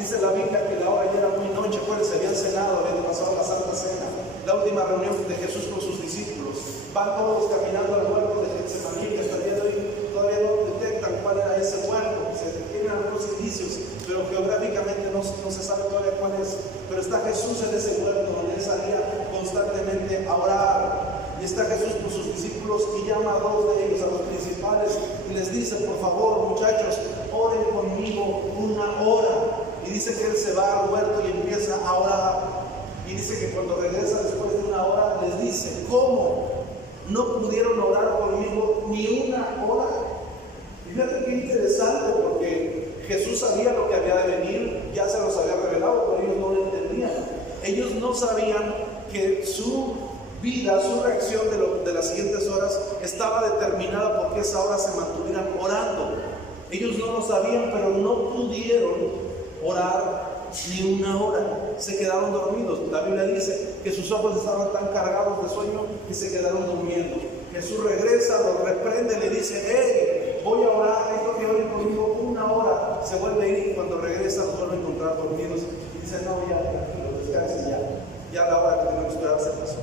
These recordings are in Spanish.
Dice la Biblia que la hora ya era muy noche, se habían cenado, habían pasado la Santa Cena, la última reunión de Jesús con sus discípulos. Van todos caminando al huerto de Getsemaní, que hasta el día de hoy todavía no detectan cuál era ese huerto. Se tienen algunos indicios, pero geográficamente no se sabe todavía cuál es. Pero está Jesús en ese huerto donde él salía constantemente a orar. Y está Jesús con sus discípulos y llama a dos de ellos, a los principales, y les dice: por favor, muchachos, oren conmigo una hora. Y dice que él se va al huerto y empieza a orar. Y dice que cuando regresa después de una hora, les dice: ¿cómo? ¿No pudieron orar conmigo ni una hora? Y fíjate qué interesante, porque Jesús sabía lo que había de venir, ya se los había revelado, pero ellos no lo entendían. Ellos no sabían que su vida, su reacción de las siguientes horas estaba determinada porque esa hora se mantuvieran orando. Ellos no lo sabían, pero no pudieron orar ni una hora, se quedaron dormidos. La Biblia dice que sus ojos estaban tan cargados de sueño que se quedaron durmiendo. Jesús regresa, los reprende, le dice: hey, voy a orar, esto que oren conmigo una hora. Se vuelve a ir y cuando regresa los vuelve a encontrar dormidos y dice: no, ya, tranquilo, descansen ya la hora que tenemos que esperar se pasó.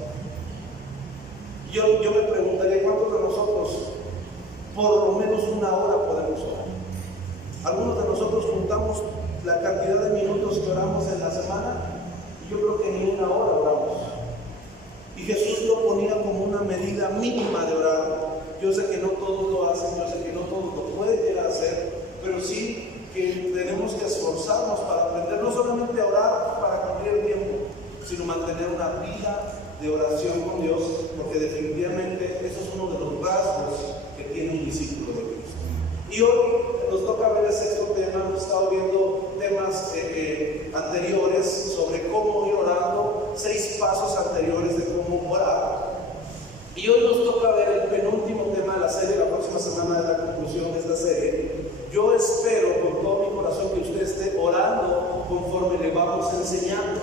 Yo me preguntaría, ¿cuántos de nosotros por lo menos una hora podemos orar? Algunos de nosotros juntamos la cantidad de minutos que oramos en la semana y yo creo que ni una hora oramos. Y Jesús lo ponía como una medida mínima de orar. Yo sé que no todos lo hacen, yo sé que no todos lo pueden llegar a hacer, pero sí que tenemos que esforzarnos para aprender no solamente a orar para cumplir el tiempo, sino mantener una vida de oración con Dios, porque definitivamente eso es uno de los rasgos que tiene un discípulo de Cristo. Y hoy nos toca ver el sexto tema. Hemos estado viendo temas anteriores sobre cómo ir orando, 6 pasos anteriores de cómo orar. Y hoy nos toca ver el penúltimo tema de la serie. La próxima semana es la conclusión de esta serie. Yo espero con todo mi corazón que usted esté orando conforme le vamos enseñando.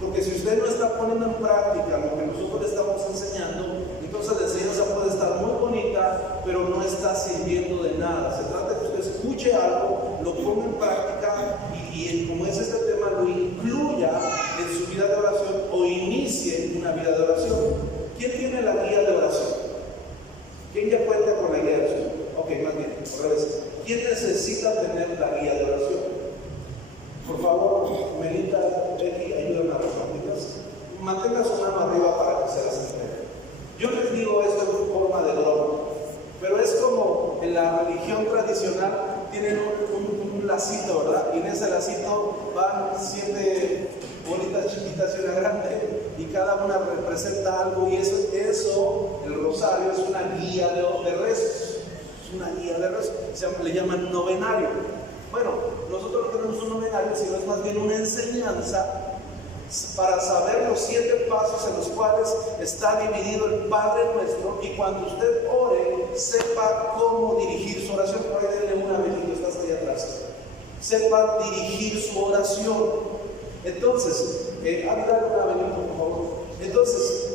Porque si usted no está poniendo en práctica lo que nosotros le estamos enseñando, entonces la enseñanza puede estar muy bonita, pero no está sirviendo de nada. Se trata de que usted escuche algo, lo ponga en práctica y como es este tema, lo incluya en su vida de oración o inicie una vida de oración. ¿Quién tiene la guía de oración? ¿Quién ya cuenta con la guía de oración? Ok, más bien, al revés. ¿Quién necesita tener la guía de oración? Por favor, Melita, Becky, ayúdame a las máquinas. Mantenga su mano arriba para que se las entregue. Yo les digo esto en forma de broma, pero es como en la religión tradicional tienen un lacito, ¿verdad? Y en ese lacito van 7 bolitas chiquitas y una grande, y cada una representa algo, y eso el rosario es una guía de rezos. Es una guía de rezos, le llaman novenario. Bueno, nosotros no tenemos un novenario, sino es más bien una enseñanza para saber los 7 pasos en los cuales está dividido el Padre Nuestro, y cuando usted ore, sepa cómo dirigir su oración. Por ahí denle una Benito, está hasta allá atrás. Sepa dirigir su oración. Entonces, háblale una Benito, por favor. Entonces,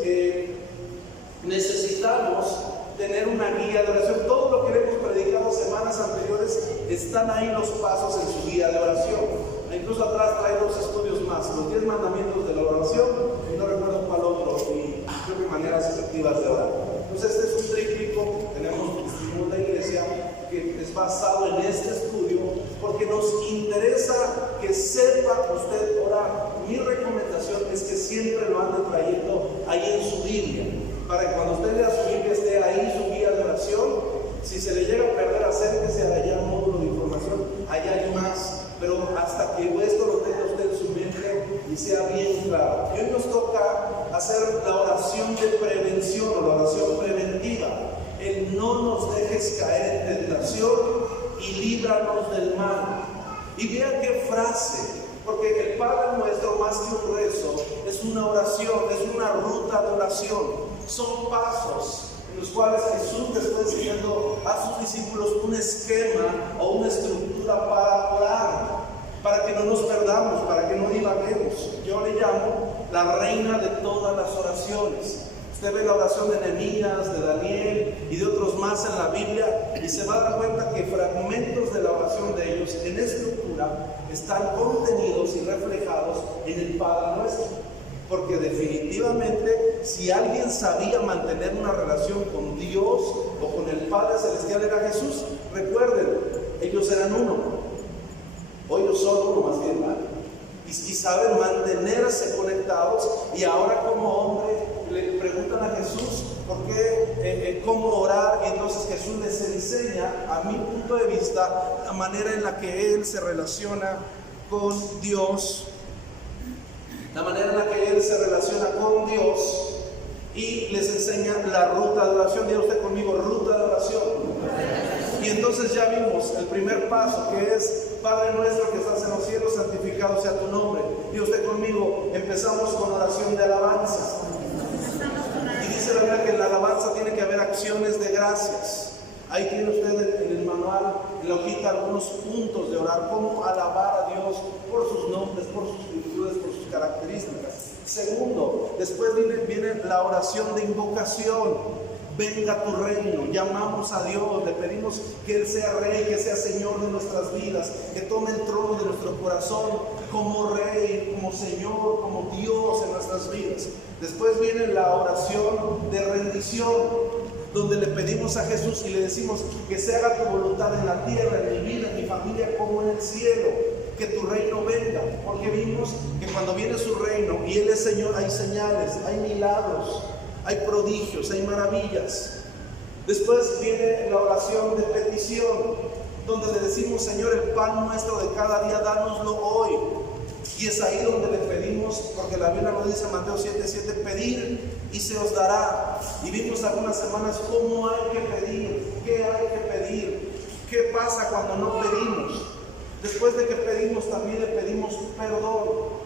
necesitamos tener una guía de oración. Todo lo que hemos predicado semanas anteriores están ahí los pasos en su guía de oración. Incluso atrás trae 2 estudios más, los 10 mandamientos de la oración, y no recuerdo cuál otro, y creo que maneras efectivas de orar. Entonces este es un tríptico. Tenemos un testimonio de la iglesia que es basado en este estudio, porque nos interesa que sepa usted orar. Mi recomendación es que siempre lo ande trayendo ahí en su Biblia, para que cuando usted lea su Biblia esté ahí su guía de oración. Si se le llega a perder, acérquese allá un módulo de información, allá hay más, pero hasta que esto lo tenga usted en su mente y sea bien claro. Y hoy nos toca hacer la oración de prevención o la oración preventiva. El no nos dejes caer en tentación y líbranos del mal. Y vea qué frase, porque el Padre Nuestro, más que un rezo, es una oración, es una ruta de oración. Son pasos en los cuales Jesús le está enseñando a sus discípulos un esquema o una estructura para orar, para que no nos perdamos, para que no divaguemos. Yo le llamo la reina de todas las oraciones. Usted ve la oración de Nehemías, de Daniel y de otros más en la Biblia, y se va a dar cuenta que fragmentos de la oración de ellos en estructura Biblia están contenidos y reflejados en el Padre Nuestro. Porque definitivamente, si alguien sabía mantener una relación con Dios o con el Padre Celestial, era Jesús. Recuerden, ellos eran uno, o ellos son uno más bien, ¿verdad? Y saben mantenerse conectados. Y ahora, como hombre, le preguntan a Jesús por qué, cómo orar, y entonces Jesús les enseña, a mi punto de vista, la manera en la que Él se relaciona con Dios, y les enseña la ruta de oración. Diga usted conmigo, ruta de oración. Y entonces ya vimos el primer paso, que es: Padre nuestro que estás en los cielos, santificado sea tu nombre. Diga usted conmigo, empezamos con oración de alabanza. Y dice la Biblia que en la alabanza tiene que haber acciones de gracias. Ahí tiene usted en el manual, en la hojita, algunos puntos de orar, cómo alabar a Dios por sus nombres, por sus virtudes, por sus características. Segundo, después viene la oración de invocación. Venga tu reino, llamamos a Dios, le pedimos que Él sea Rey, que sea Señor de nuestras vidas, que tome el trono de nuestro corazón como Rey, como Señor, como Dios en nuestras vidas. Después viene la oración de rendición, donde le pedimos a Jesús y le decimos que se haga tu voluntad en la tierra, en mi vida, en mi familia, como en el cielo, que tu reino venga, porque vimos que cuando viene su reino y Él es Señor, hay señales, hay milagros, hay prodigios, hay maravillas. Después viene la oración de petición, donde le decimos: Señor, el pan nuestro de cada día, dánoslo hoy. Y es ahí donde le pedimos, porque la Biblia nos dice en Mateo 7:7, pedir y se os dará. Y vimos algunas semanas cómo hay que pedir, qué hay que pedir, qué pasa cuando no pedimos. Después de que pedimos, también le pedimos perdón.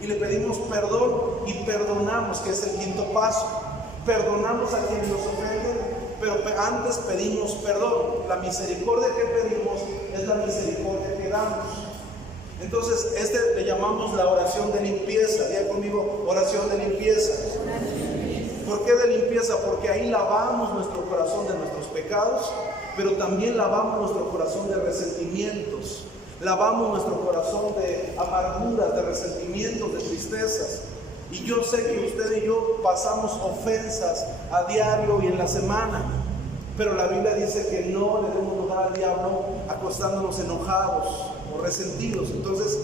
Y le pedimos perdón y perdonamos, que es el quinto paso. Perdonamos a quienes nos ofenden, pero antes pedimos perdón. La misericordia que pedimos es la misericordia que damos. Entonces, le llamamos la oración de limpieza. Diga conmigo, oración de limpieza. ¿Por qué de limpieza? Porque ahí lavamos nuestro corazón de nuestros pecados, pero también lavamos nuestro corazón de resentimientos. Lavamos nuestro corazón de amarguras, de resentimientos, de tristezas. Y yo sé que usted y yo pasamos ofensas a diario y en la semana, pero la Biblia dice que no le debemos lugar al diablo acostándonos enojados o resentidos. Entonces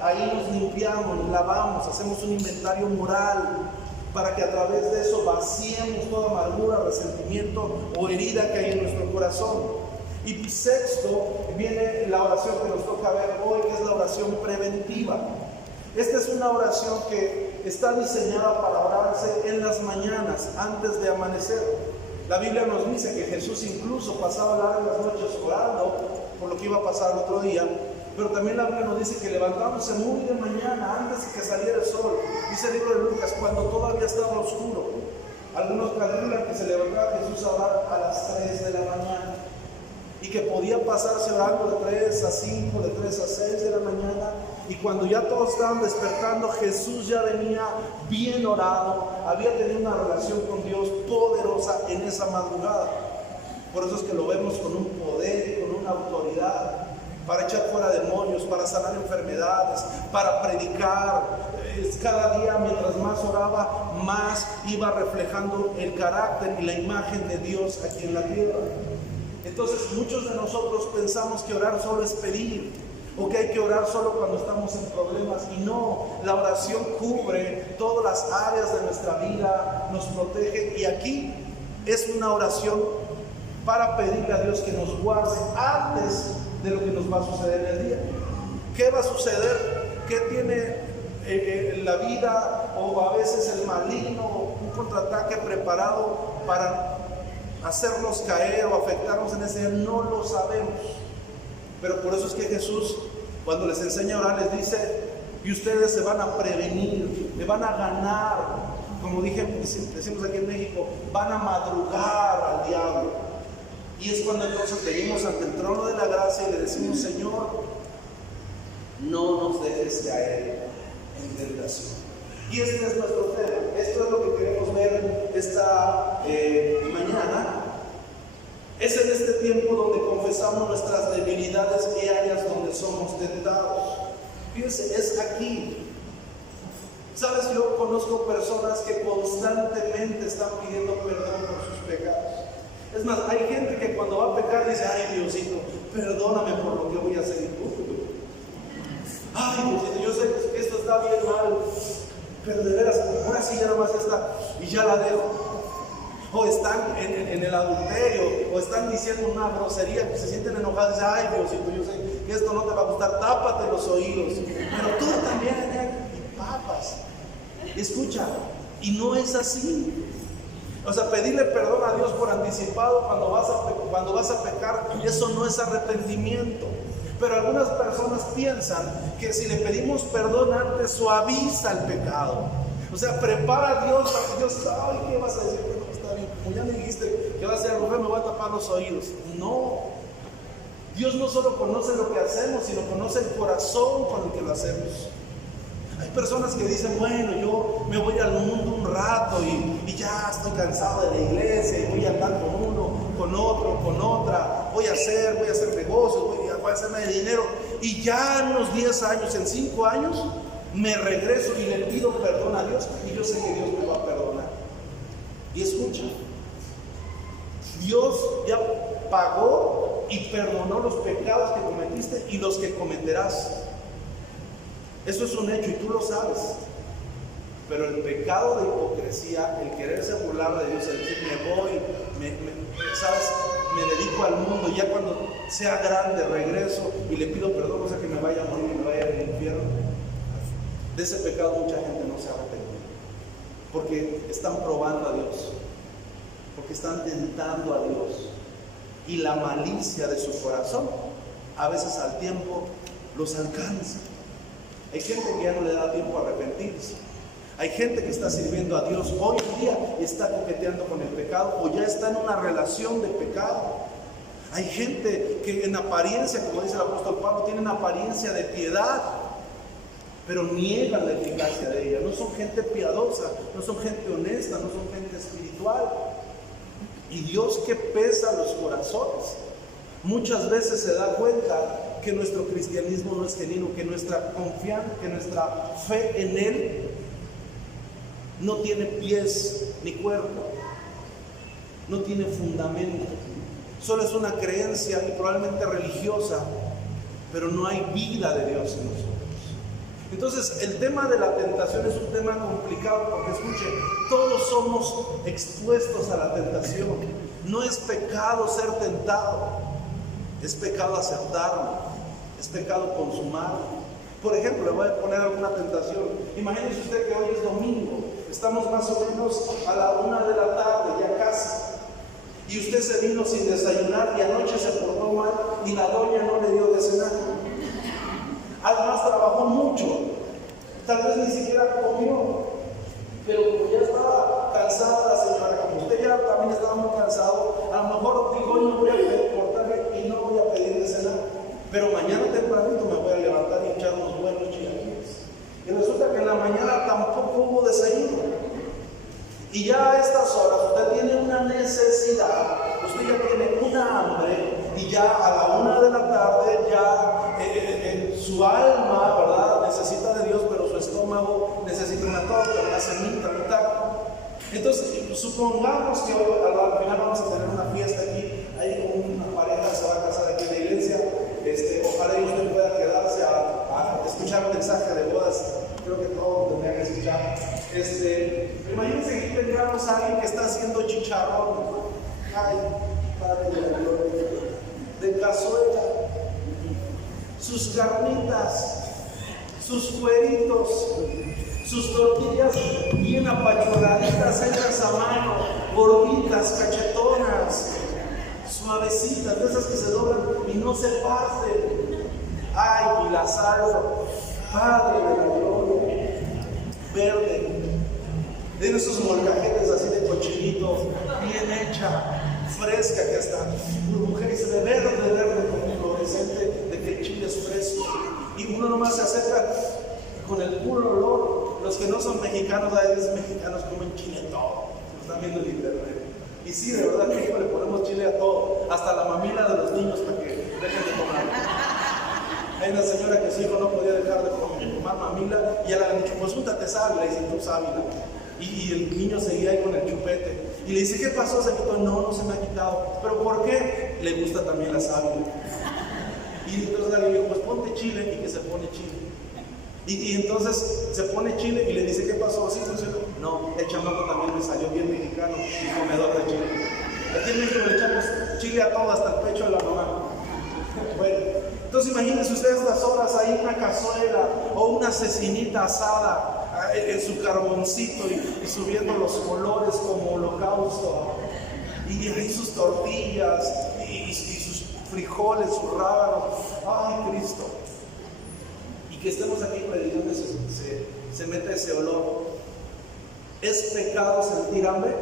ahí nos limpiamos, nos lavamos, hacemos un inventario moral para que a través de eso vaciemos toda amargura, resentimiento o herida que hay en nuestro corazón. Y sexto, viene la oración que nos toca ver hoy, que es la oración preventiva. Esta es una oración que está diseñada para orarse en las mañanas, antes de amanecer. La Biblia nos dice que Jesús incluso pasaba largas noches orando por lo que iba a pasar el otro día, pero también la Biblia nos dice que levantándose muy de mañana, antes de que saliera el sol, dice el libro de Lucas, cuando todavía estaba oscuro. Algunos calculan que se levantaba Jesús a orar a las 3 de la mañana. Y que podía pasarse orando de 3 a 5, de 3 a 6 de la mañana. Y cuando ya todos estaban despertando, Jesús ya venía bien orado, había tenido una relación con Dios poderosa en esa madrugada. Por eso es que lo vemos con un poder, con una autoridad, para echar fuera demonios, para sanar enfermedades, para predicar. Cada día, mientras más oraba, más iba reflejando el carácter y la imagen de Dios aquí en la tierra. Entonces muchos de nosotros pensamos que orar solo es pedir, o que hay que orar solo cuando estamos en problemas, y no, la oración cubre todas las áreas de nuestra vida, nos protege, y aquí es una oración para pedirle a Dios que nos guarde antes de lo que nos va a suceder en el día. ¿Qué va a suceder? ¿Qué tiene la vida o a veces el maligno, un contraataque preparado para hacernos caer o afectarnos en ese día? No lo sabemos. Pero por eso es que Jesús, cuando les enseña a orar, les dice: y ustedes se van a prevenir, le van a ganar, como decimos aquí en México, van a madrugar al diablo. Y es cuando entonces venimos ante el trono de la gracia y le decimos: Señor, no nos dejes caer en tentación. Y este es nuestro tema. Esto es lo que queremos ver esta mañana. Es en este tiempo donde confesamos confesamos nuestras debilidades y áreas donde somos tentados. Fíjense, es aquí. Sabes, yo conozco personas que constantemente están pidiendo perdón por sus pecados. Es más, hay gente que cuando va a pecar dice: ay, Diosito, perdóname por lo que voy a hacer. Ay, Diosito, yo sé que esto está bien mal, pero de veras, ahora sí ya nomás está y ya la dejo. O están en el adulterio, o están diciendo una grosería, que se sienten enojados y dicen: ay, Diosito, yo sé que esto no te va a gustar, tápate los oídos. Pero tú también, y papas. Escucha, y no es así. O sea, pedirle perdón a Dios por anticipado cuando vas a pecar, eso no es arrepentimiento. Pero algunas personas piensan que si le pedimos perdón antes, suaviza el pecado. O sea, prepara a Dios para que Dios, ay, ¿qué vas a decir? Bueno, está bien, como ya me dijiste que va a ser mujer, me voy a tapar los oídos. No. Dios no solo conoce lo que hacemos, sino conoce el corazón con el que lo hacemos. Hay personas que dicen: bueno, yo me voy al mundo un rato y ya estoy cansado de la iglesia y voy a andar con uno, con otro, con otra, voy a hacer negocios, voy a hacerme de dinero, y ya en unos 10 años, en 5 años, me regreso y le pido perdón a Dios, y yo sé que Dios me va a perdonar. Y escucha, Dios ya pagó y perdonó los pecados que cometiste y los que cometerás. Eso es un hecho y tú lo sabes. Pero el pecado de hipocresía, el quererse burlar de Dios, el decir: me voy, ¿sabes? Me dedico al mundo, y ya cuando sea grande regreso y le pido perdón, o sea, que me vaya a morir y me vaya al infierno. De ese pecado mucha gente no se ha arrepentido, porque están probando a Dios, porque están tentando a Dios, y la malicia de su corazón a veces al tiempo los alcanza. Hay gente que ya no le da tiempo a arrepentirse. Hay gente que está sirviendo a Dios hoy en día y está coqueteando con el pecado, o ya está en una relación de pecado. Hay gente que en apariencia, como dice el apóstol Pablo, tienen apariencia de piedad, pero niegan la eficacia de ella. No son gente piadosa, no son gente honesta, no son gente espiritual. Y Dios, que pesa los corazones, muchas veces se da cuenta que nuestro cristianismo no es genuino, que nuestra confianza, que nuestra fe en Él no tiene pies ni cuerpo, no tiene fundamento, solo es una creencia y probablemente religiosa, pero no hay vida de Dios en nosotros. Entonces, el tema de la tentación es un tema complicado, porque escuche, todos somos expuestos a la tentación. No es pecado ser tentado, es pecado aceptarlo, es pecado consumarlo. Por ejemplo, le voy a poner alguna tentación. Imagínese usted que hoy es domingo, estamos más o menos a la 1 de la tarde, ya casi, y usted se vino sin desayunar y anoche se portó mal y la doña no le dio de cenar. Además trabajó mucho, tal vez ni siquiera comió, pero como ya estaba cansada la señora, como usted ya también estaba muy cansado, a lo mejor dijo: no voy a cortarme y no voy a pedir de cenar, pero mañana tempranito me voy a levantar y echar unos buenos chilaquiles. Y resulta que en la mañana tampoco hubo desayuno. Y ya a estas horas usted tiene una necesidad, usted ya tiene una hambre, y ya a la 1 de la tarde ya su alma, ¿verdad?, necesita de Dios, pero su estómago necesita una torta, una cenita, un taco. Entonces, supongamos que hoy al final vamos a tener una fiesta aquí, ahí con una pareja que se va a casar aquí en la iglesia. Ojalá y usted pueda quedarse a escuchar un mensaje de bodas. Creo que todos tendrían que escuchar. Imagínense que aquí tendríamos a alguien que está haciendo chicharrón. Ay, Padre de la gloria, de cazuela, sus carnitas, sus cueritos, sus tortillas bien apañoladitas, hechas a mano, gorditas, cachetonas, suavecitas, de esas que se doblan y no se parten. Ay, y la salsa, Padre de la gloria, verde, de esos molcajetes así de cochinito, bien hecha, fresca, que hasta burbujea y se ve verde, con fluorescente de que el chile es fresco. Y uno nomás se acerca con el puro olor. Los que no son mexicanos, a veces mexicanos comen chile todo, lo están viendo en internet. Y sí, de verdad que le ponemos chile a todo, hasta la mamila de los niños para que dejen de tomar. Hay una señora que su hijo no podía dejar de tomar mamila y ya le han dicho, pues úntate sábila, y dice, tú sábila. Y el niño seguía ahí con el chupete. Y le dice, ¿qué pasó? ¿Se quitó? No se me ha quitado. ¿Pero por qué? Le gusta también la sábila. Y entonces le dijo, pues ponte chile, y que se pone chile. Y entonces se pone chile y le dice, ¿qué pasó? ¿Sí? No, el chamaco también me salió bien mexicano y comedor de chile. Aquí en México le echamos chile a todo, hasta el pecho de la mamá. Bueno, entonces imagínense ustedes estas horas ahí, una cazuela o una cecinita asada en su carboncito y subiendo los colores como holocausto. Y ahí sus tortillas y sus frijoles, sus rábanos. ¡Ay, Cristo! Que estemos aquí predicando, se mete ese olor. ¿Es pecado sentir hambre?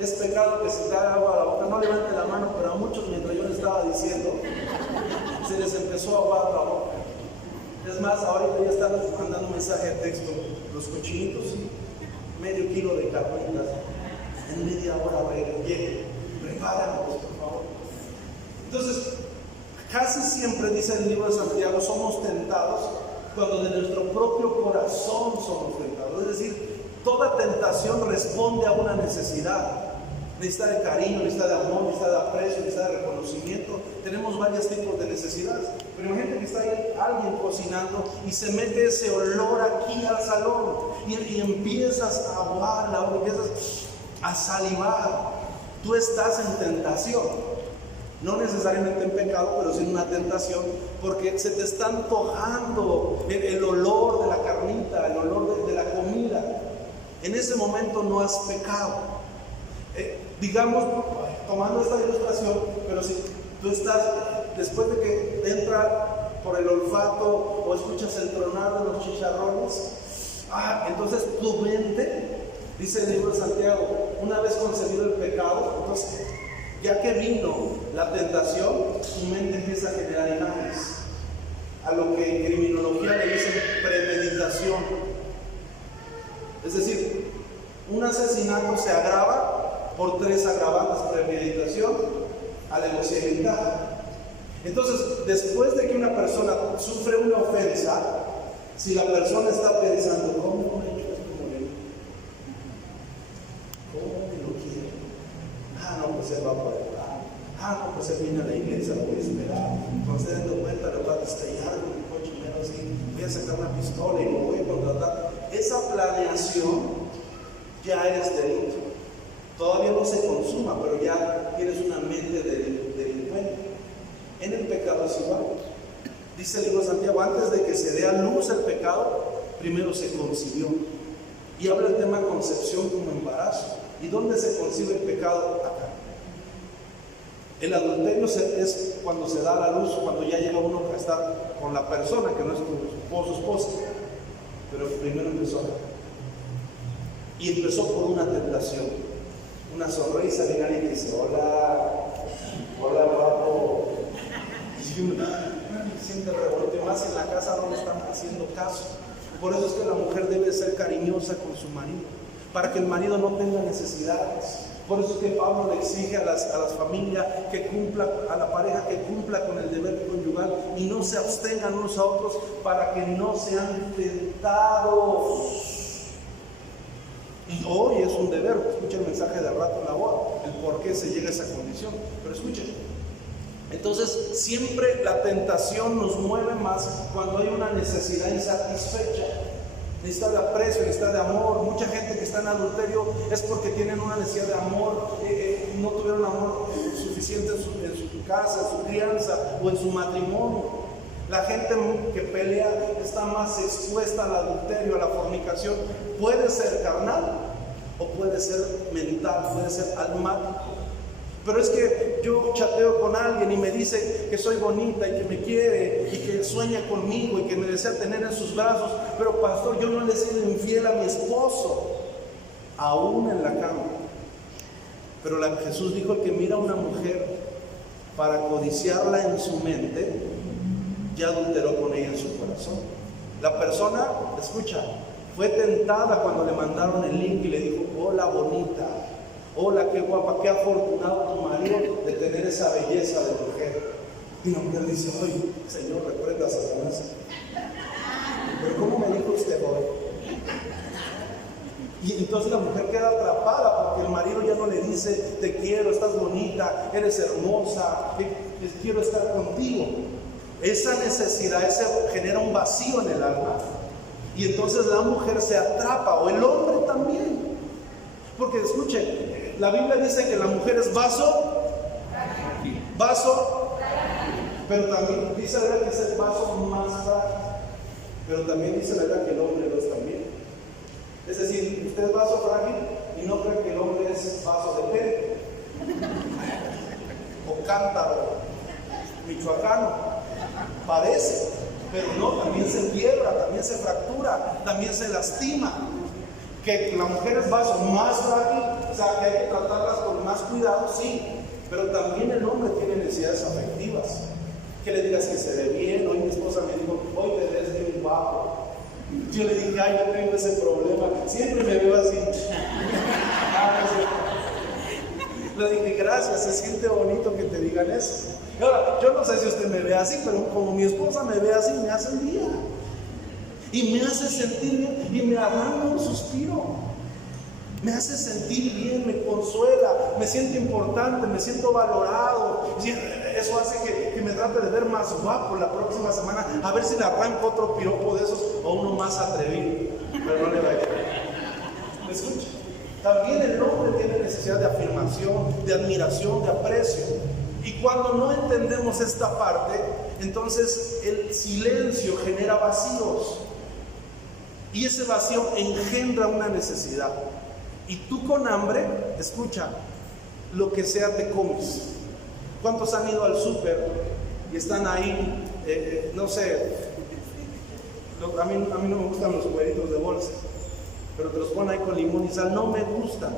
¿Es pecado que se te haga agua a la boca? No levante la mano, pero a muchos, mientras yo les estaba diciendo, se les empezó a aguar la boca. Es más, ahorita ya están mandando un mensaje de texto. Los cochinitos, medio kilo de carnitas, en media hora lleguen, prepárenlos, por favor. Entonces, casi siempre, dice el libro de Santiago, somos tentados cuando de nuestro propio corazón somos tentados. Es decir, toda tentación responde a una necesidad. Necesita de cariño, necesita de amor, necesita de aprecio, necesita de reconocimiento. Tenemos varios tipos de necesidades. Pero imagínate que está ahí alguien cocinando y se mete ese olor aquí al salón y empiezas a aguarla, empiezas a salivar. Tú estás en tentación. No necesariamente en pecado, pero sí en una tentación, porque se te está antojando el olor de la carnita, el olor de la comida. En ese momento no has pecado. Digamos, tomando esta ilustración, pero si tú estás, después de que te entra por el olfato o escuchas el tronar de los chicharrones, entonces tu mente, dice el libro de Santiago, una vez concebido el pecado, entonces ya que vino la tentación, tu mente empieza a generar imágenes, a lo que en criminología le dicen premeditación. Es decir, un asesinato se agrava por 3 agravantes: premeditación, alevosía y ventaja. Entonces, después de que una persona sufre una ofensa, si la persona está pensando, ¿cómo he hecho esto con él? ¿Cómo me lo quiere? No, pues él va a poder. No, pues él viene a la iglesia, lo voy a esperar. Entonces, dando cuenta, le voy a destellar con el coche, así, voy a sacar una pistola y lo voy a contratar. Esa planeación ya es delito. Todavía no se consuma, pero ya tienes una mente de delincuente. En el pecado es igual. Dice el libro de Santiago, antes de que se dé a luz el pecado, primero se concibió. Y habla el tema concepción como embarazo. ¿Y dónde se concibe el pecado? Acá. El adulterio es cuando se da a la luz, cuando ya llega uno a estar con la persona que no es tu esposo o esposa. Pero primero empezó acá. Y empezó por una tentación. Una sonrisa, viene alguien y dice, hola guapo. Y uno siente revolto, más en la casa no le están haciendo caso. Por eso es que la mujer debe ser cariñosa con su marido, para que el marido no tenga necesidades. Por eso es que Pablo le exige a las familias que cumpla, a la pareja que cumpla con el deber conyugal y no se abstengan unos a otros para que no sean tentados. Y hoy es un deber, escuchen el mensaje de rato en la boda, el por qué se llega a esa condición. Pero escuchen, entonces siempre la tentación nos mueve más cuando hay una necesidad insatisfecha. Necesita de aprecio, necesita de amor. Mucha gente que está en adulterio es porque tienen una necesidad de amor, no tuvieron amor suficiente en su casa, en su crianza o en su matrimonio. La gente que pelea está más expuesta al adulterio, a la fornicación. Puede ser carnal o puede ser mental, puede ser almático. Pero es que yo chateo con alguien y me dice que soy bonita y que me quiere y que sueña conmigo y que me desea tener en sus brazos. Pero pastor, yo no le he sido infiel a mi esposo, aún en la cama. Pero Jesús dijo, el que mira a una mujer para codiciarla en su mente, ya adulteró con ella en su corazón. La persona, escucha, fue tentada cuando le mandaron el link y le dijo, hola bonita, hola, qué guapa, qué afortunado tu marido de tener esa belleza de mujer. Y la mujer dice, oye, Señor, reprenda a Satanás. Pero ¿cómo me dijo usted hoy? Y entonces la mujer queda atrapada porque el marido ya no le dice, te quiero, estás bonita, eres hermosa, quiero estar contigo. Esa necesidad, ese genera un vacío en el alma. Y entonces la mujer se atrapa, o el hombre también. Porque escuche, la Biblia dice que la mujer es vaso, pero también dice la verdad que es el vaso más frágil. Pero también dice la verdad que el hombre lo es también. Es decir, usted es vaso frágil y no cree que el hombre es vaso de pere o cántaro michoacano. Parece, pero no, también se quiebra, también se fractura, también se lastima. Que la mujer es vaso más frágil, o sea, que hay que tratarlas con más cuidado, sí, pero también el hombre tiene necesidades afectivas. Que le digas que se ve bien. Hoy mi esposa me dijo, hoy te ves bien guapo. Yo le dije, ay, yo tengo ese problema, siempre me veo así. Le dije, gracias, se siente bonito que te digan eso. Y ahora, yo no sé si usted me ve así, pero como mi esposa me ve así, me hace el día. Y me hace sentir bien, y me arranca un suspiro. Me hace sentir bien, me consuela, me siento importante, me siento valorado. Eso hace que me trate de ver más guapo la próxima semana, a ver si le arranco otro piropo de esos o uno más atrevido. Pero no le va a ir. ¿Me escucha? También el hombre tiene necesidad de afirmación, de admiración, de aprecio. Y cuando no entendemos esta parte, entonces el silencio genera vacíos. Y ese vacío engendra una necesidad. Y tú con hambre, escucha, lo que sea te comes. ¿Cuántos han ido al súper y están ahí, no sé, a mí no me gustan los huevitos de bolsa, pero te los ponen ahí con limón y sal? No me gustan,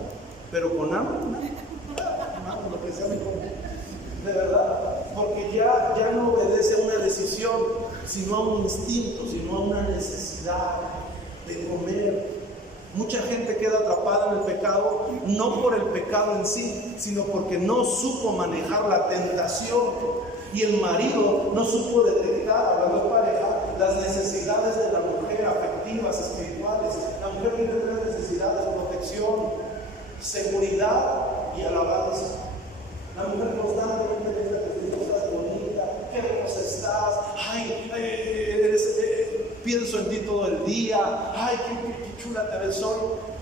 pero con hambre, lo que sea me como. De verdad, porque ya no obedece a una decisión, sino a un instinto, sino a una necesidad de comer. Mucha gente queda atrapada en el pecado, no por el pecado en sí, sino porque no supo manejar la tentación. Y el marido no supo detectar, hablando de pareja, las necesidades de la mujer afectivas, espirituales. La mujer tiene tres necesidades: protección, seguridad y alabanza. La mujer constantemente le dice que estás bonita, qué hermosa estás, ay, pienso en ti todo el día, ay, qué chula te ves hoy.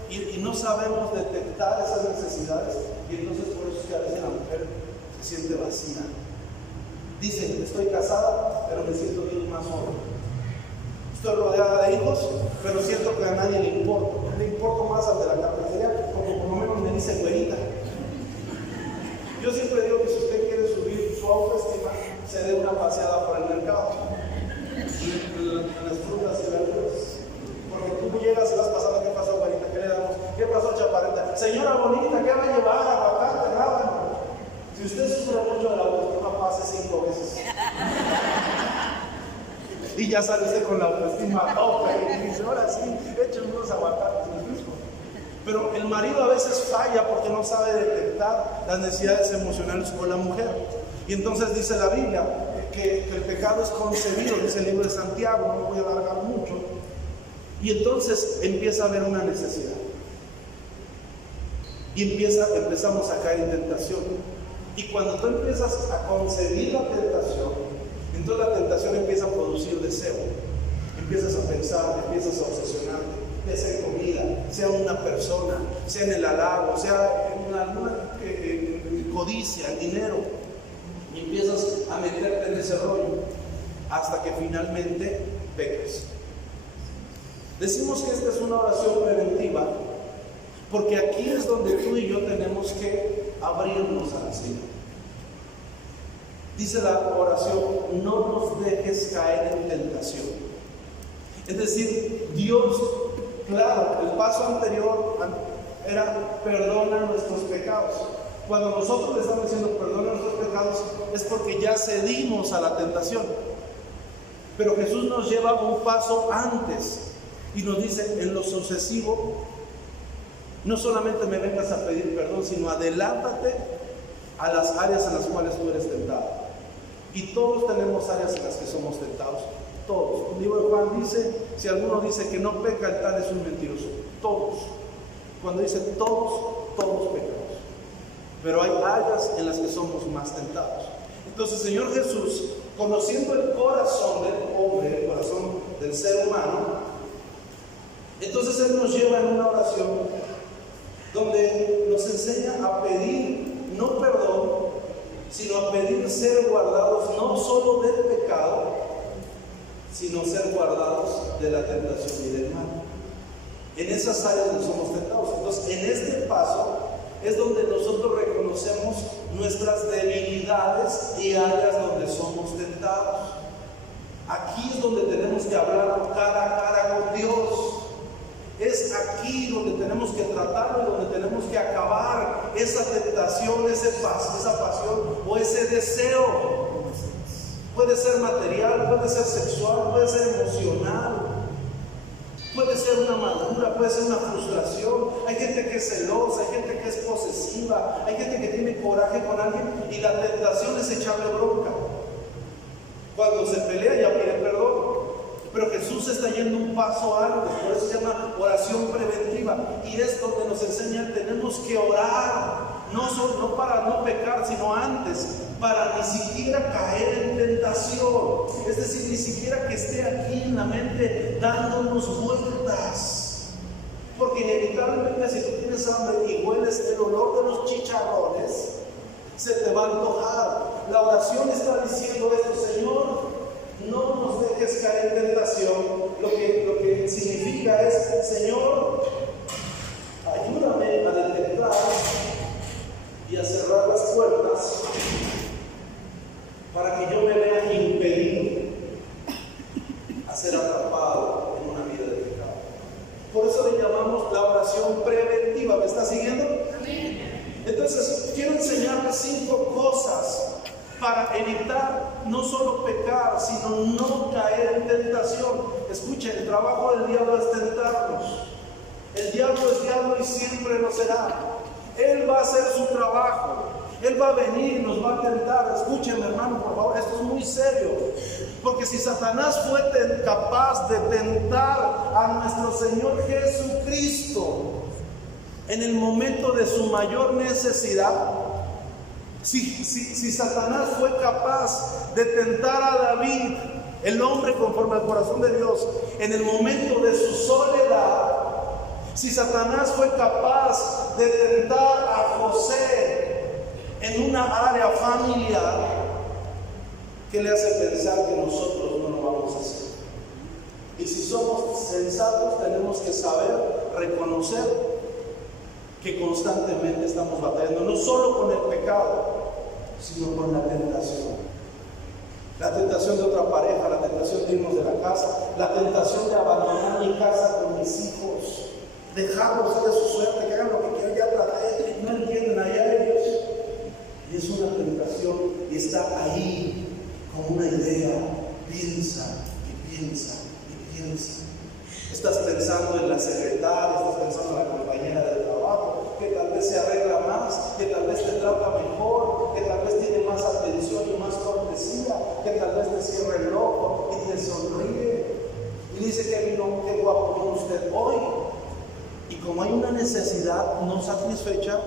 Y no sabemos detectar esas necesidades, y entonces por eso es que a veces la mujer se siente vacía. Dice, estoy casada, pero me siento bien más joven. Estoy rodeada de hijos, pero siento que a nadie le importo. Le importo más al de la carpintería, como por lo menos me dice güerita. Yo siempre digo que si usted quiere subir su autoestima, se dé una paseada por el mercado, en las frutas y verduras. Porque tú llegas y vas pasando, ¿qué pasó, güerita? ¿Qué le damos? ¿Qué pasó, chaparrita? Señora bonita, ¿qué va a llevar? Aguacate, rábano. Si usted sufre mucho de la autoestima, pase 5 veces. Y ya sale usted con la autoestima tope y dice, ahora sí, echen unos aguacates. Pero el marido a veces falla porque no sabe detectar las necesidades emocionales con la mujer. Y entonces dice la Biblia que el pecado es concebido, dice el libro de Santiago, no voy a alargar mucho. Y entonces empieza a haber una necesidad. Y empezamos a caer en tentación. Y cuando tú empiezas a concebir la tentación, entonces la tentación empieza a producir deseo. Empiezas a pensar, empiezas a obsesionarte. Ya sea en comida, sea en una persona, sea en el halago, sea en alguna codicia, en dinero, y empiezas a meterte en ese rollo hasta que finalmente pecas. Decimos que esta es una oración preventiva porque aquí es donde tú y yo tenemos que abrirnos al Señor. Dice la oración, no nos dejes caer en tentación. Es decir, Dios, claro, el paso anterior era perdona nuestros pecados. Cuando nosotros le estamos diciendo perdona nuestros pecados, es porque ya cedimos a la tentación. Pero Jesús nos lleva 1 paso antes y nos dice, en lo sucesivo, No solamente me vengas a pedir perdón, sino adelántate a las áreas en las cuales tú eres tentado. Y todos tenemos áreas en las que somos tentados. Todos. El libro de Juan dice, si alguno dice que no peca, el tal es un mentiroso. Todos. Cuando dice todos, todos pecamos. Pero hay áreas en las que somos más tentados. Entonces, Señor Jesús, conociendo el corazón del hombre, el corazón del ser humano, entonces Él nos lleva en una oración donde nos enseña a pedir no perdón, sino a pedir ser guardados no solo del pecado, sino ser guardados de la tentación y del mal. En esas áreas donde somos tentados. Entonces, en este paso es donde nosotros reconocemos nuestras debilidades y áreas donde somos tentados. Aquí es donde tenemos que hablar cara a cara con Dios. Es aquí donde tenemos que tratarlo y donde tenemos que acabar esa tentación, esa pasión o ese deseo. Puede ser material, puede ser sexual, puede ser emocional, puede ser una amargura, puede ser una frustración. Hay gente que es celosa, hay gente que es posesiva, hay gente que tiene coraje con alguien y la tentación es echarle bronca. Cuando se pelea ya pide perdón. Pero Jesús está yendo un paso antes, por eso se llama oración preventiva. Y es donde nos enseña, tenemos que orar, no para no pecar, sino antes, para ni siquiera caer en tentación. Es decir, ni siquiera que esté aquí en la mente dándonos vueltas. Porque inevitablemente si tú tienes hambre y hueles el olor de los chicharrones, se te va a antojar. La oración está diciendo esto: Señor, no nos dejes caer en tentación. Lo que significa es: Señor, ayúdame a detectar y a cerrar las puertas para que yo me vea impedido a ser atrapado en una vida de pecado. Por eso le llamamos la oración preventiva. ¿Me está siguiendo? Amén. Entonces, quiero enseñarles 5 cosas para evitar no solo pecar, sino no caer en tentación. Escuchen, el trabajo del diablo es tentarnos. El diablo es diablo y siempre lo será. Él va a hacer su trabajo. Él va a venir y nos va a tentar. Escúchenme, hermano, por favor, esto es muy serio. Porque si Satanás fue capaz de tentar a nuestro Señor Jesucristo en el momento de su mayor necesidad, si Satanás fue capaz de tentar a David, el hombre conforme al corazón de Dios, en el momento de su soledad, si Satanás fue capaz de tentar a José en una área familiar, ¿qué le hace pensar que nosotros no lo vamos a hacer? Y si somos sensatos, tenemos que saber reconocer que constantemente estamos batallando, no solo con el pecado, sino con la tentación. La tentación de otra pareja, la tentación de irnos de la casa, la tentación de abandonar mi casa con mis hijos, dejarlos a su suerte, que hagan lo que quieran, ya traté, no entienden allá ellos. Y es una tentación y está ahí como una idea. Piensa y piensa y piensa. Estás pensando en la secretaria, estás pensando en la compañera de trabajo, que tal vez se arregla más, que tal vez te trata mejor, que tal vez tiene más atención y más cortesía, que tal vez te cierra el ojo y te sonríe y dice que vino, qué guapo vino usted hoy. Y como hay una necesidad no satisfecha,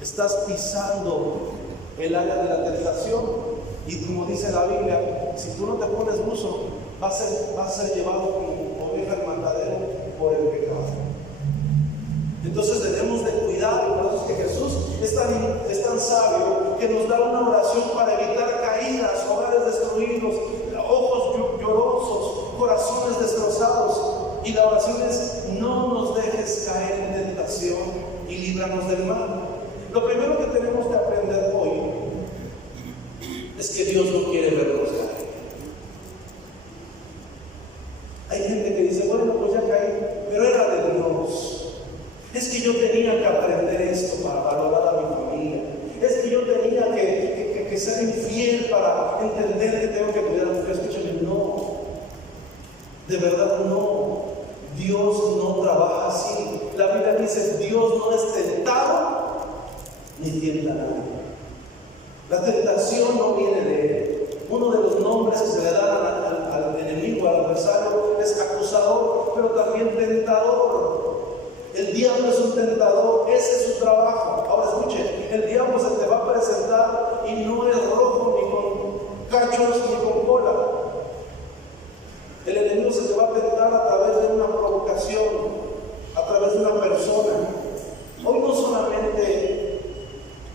estás pisando el área de la tentación. Y como dice la Biblia, si tú no te pones buzo, vas a ser llevado como oveja al matadero por el pecado. Entonces debemos de cuidar, y por eso es que Jesús es tan sabio que nos da una oración para evitar caídas, hogares destruidos, ojos llorosos, corazones destrozados. Y la oración es: no nos dejes caer en tentación y líbranos del mal. Lo primero que tenemos que aprender hoy es que Dios no quiere vernos caer. Hay gente que dice: bueno, pues ya caí, pero era de Dios. Es que yo tenía que aprender esto para valorar a mi familia. Es que yo tenía que ser infiel para entender que tengo que cuidar a mi familia. Escúchame, no. De verdad no. Dios no trabaja así. La Biblia dice: Dios no es tentado ni tienta a nadie. La tentación no viene de Él. Uno de los nombres que se le dan al enemigo, al adversario, es acusador, pero también tentador. El diablo es un tentador, ese es su trabajo. Ahora escuche, el diablo se te va a presentar y no es rojo ni con cachos ni con cola. El enemigo se te va a tentar a través de una provocación, a través de una persona. Hoy no solamente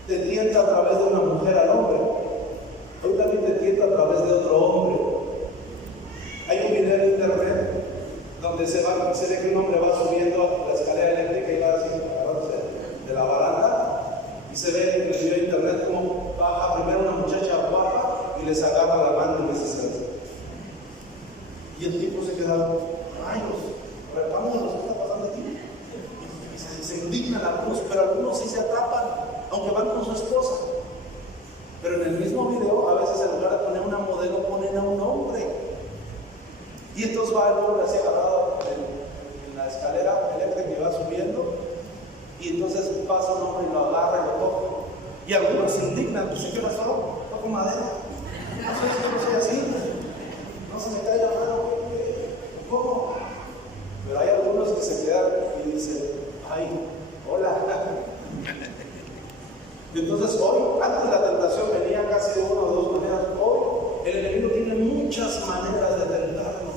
te tienta a través de una mujer al hombre, hoy también te tienta a través de otro hombre. Hay un video en internet donde se ve que un hombre va subiendo la escalera eléctrica y va así agarrándose de la baranda, y se ve en el video de internet cómo baja primero una muchacha guapa y les agarra la mano y les hace. Y el tipo se queda: rayos, repámonos, ¿qué está pasando aquí? Y se indignan algunos, pero algunos sí se atrapan, aunque van con su esposa. Pero en el mismo video, a veces en lugar de poner una modelo, ponen a un hombre. Y entonces va el hombre así agarrado en la escalera eléctrica que va subiendo, y entonces pasa un hombre y lo agarra y lo toca. Y algunos se indignan: pues ¿qué pasó? ¿Toco madera? No soy así. No se me cae la mano. ¿Cómo? Pero hay algunos que se quedan y dicen: ay, hola. Entonces hoy, antes de la tentación venía casi de una o dos maneras. Hoy el enemigo tiene muchas maneras de tentarnos.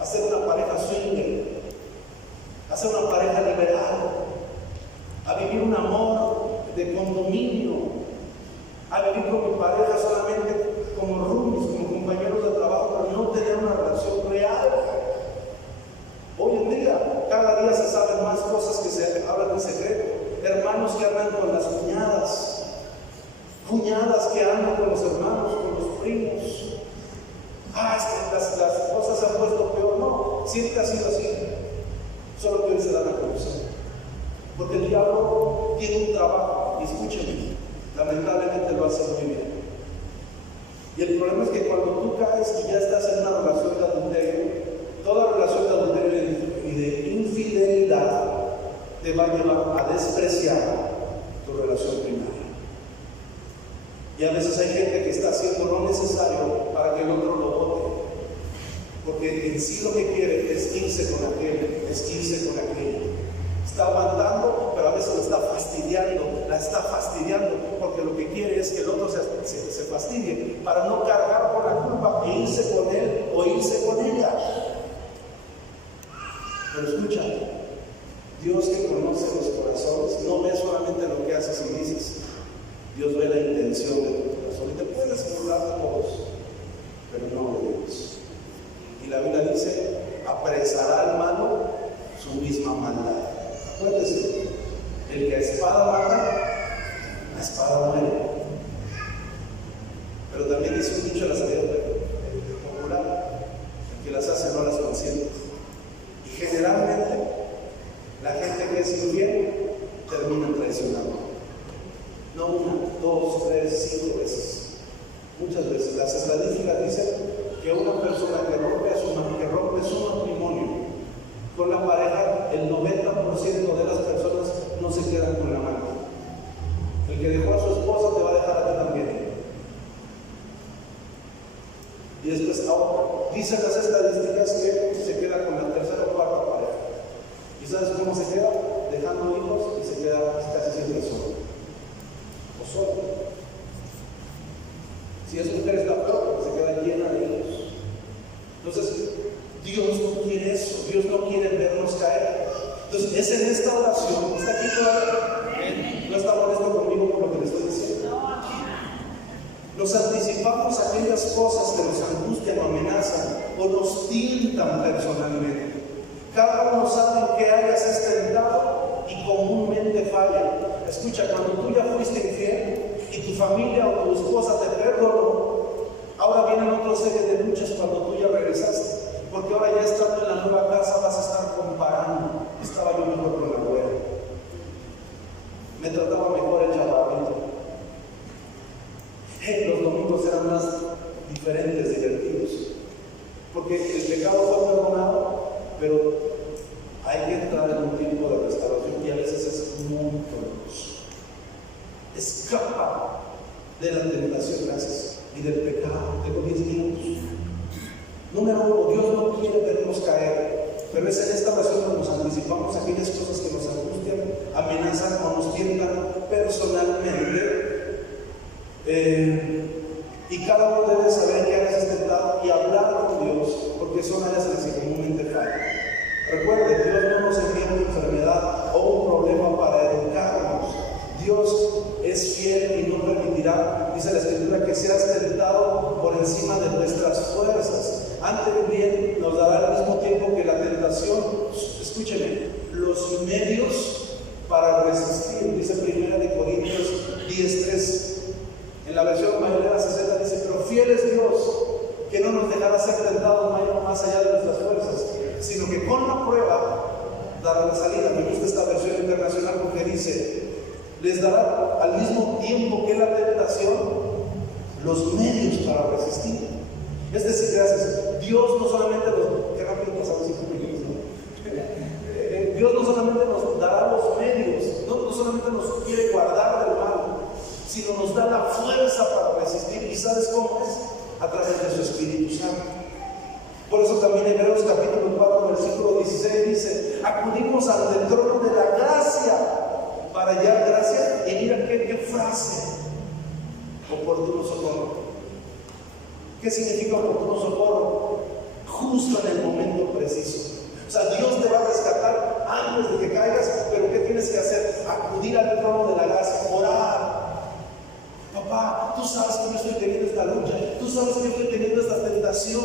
Hacer una pareja swinger, hacer una pareja liberal, a vivir un amor de condominio, a vivir con mi pareja solamente como roomies, como compañeros de trabajo, pero no tener una relación real. Hoy en día, cada día se saben más cosas que se hablan en secreto. Hermanos que andan con las cuñadas que andan con los hermanos, con los primos. Es que las cosas se han puesto peor. No, siempre ha sido así, solo que hoy se dan a conocer. Porque el diablo tiene un trabajo, y escúcheme, lamentablemente lo hace muy bien. Y el problema es que cuando tú caes y ya estás en una relación de adulterio, toda relación de adulterio y de infidelidad te va a llevar a despreciar tu relación primaria. Y a veces hay gente que está haciendo lo necesario para que el otro lo vote, porque en sí lo que quiere es irse con aquel, es irse con aquella. Está aguantando, pero a veces la está fastidiando, porque lo que quiere es que el otro se fastidie para no cargar con la culpa e irse con él o irse con ella. Pero escucha, Dios que conoce los corazones no ve solamente lo que haces y dices. Dios ve la intención de tu corazón. Y te puedes burlar de todos, pero no de Dios. Y la Biblia dice: apresará al malo su misma maldad. Acuérdese, el que a espada mata, a espada muere. Pero también dice un dicho de la sabiduría popular: el que las hace no las consiente. Y generalmente la gente que es infiel termina traicionando. No una, dos, tres, 5 veces. Muchas veces. Las estadísticas dicen que una persona que rompe su matrimonio con la pareja, el 90% de las personas no se quedan con la amante. El que dejó a su esposa te va a dejar a ti también. Y después, dicen las estadísticas que se queda con la tercera o cuarta pareja. ¿Y sabes cómo se queda? Dejando hijos y se queda casi siempre solo. O solo. Si es mujer está peor, se queda llena de hijos. Entonces, Dios no quiere eso. Dios no quiere vernos caer. Entonces, es en esta oración. ¿Está aquí todavía? ¿No está molesto conmigo por lo que le estoy diciendo? Nos anticipamos a aquellas cosas que nos angustian o amenazan o nos tientan personalmente. Cada uno sabe en qué áreas es tentado y comúnmente falla. Escucha, cuando tú ya fuiste infiel y tu familia o tu esposa te perdonó, ahora vienen otra serie de luchas cuando tú ya regresaste. Porque ahora ya estando en la nueva casa vas a estar comparando. Estaba yo mejor con la abuela. Me trataba mejor el chavalito. Los domingos eran más diferentes, divertidos. Porque el pecado fue perdonado, pero hay que entrar en un tiempo muy poderoso. Escapa de la tentación, gracias, y del pecado. Tengo 10 minutos. Número 1, Dios no quiere vernos caer, pero es en esta oración donde nos anticipamos a aquellas cosas que nos angustian, amenazan o nos tientan personalmente. Y cada uno debe saber qué áreas es tentado y hablar con Dios, porque son áreas en las que comúnmente falla. Recuerde, Dios no nos envía una enfermedad o un problema para educarnos. Dios es fiel y no permitirá, dice la Escritura, que seas tentado por encima de nuestras fuerzas. Antes bien nos dará al mismo tiempo que la tentación, escúcheme, los medios para resistir. Dice 1 Corintios 10:3. En la versión Mayorera 60 dice: pero fiel es Dios, que no nos dejará ser tentados más allá de nuestras fuerzas, sino que con la prueba dará la salida. Me gusta esta versión internacional porque dice: les dará al mismo tiempo que la tentación los medios para resistir. Es decir, gracias, Dios no solamente nos... Qué rápido pasamos 5 minutos, ¿no? Dios no solamente nos dará los medios, no solamente nos quiere guardar del mal, sino nos da la fuerza para resistir. ¿Y sabes cómo es? A través de su Espíritu Santo. Por eso también en Hebreos capítulo 4, versículo 16 dice: acudimos ante el trono de la gracia para hallar gracia. Y mira qué frase: oportuno socorro. ¿Qué significa oportuno socorro? Justo en el momento preciso. O sea, Dios te va a rescatar antes de que caigas, pero ¿qué tienes que hacer? Acudir al trono de la gracia, orar. Papá, tú sabes que yo estoy teniendo esta lucha, tú sabes que yo estoy teniendo esta tentación.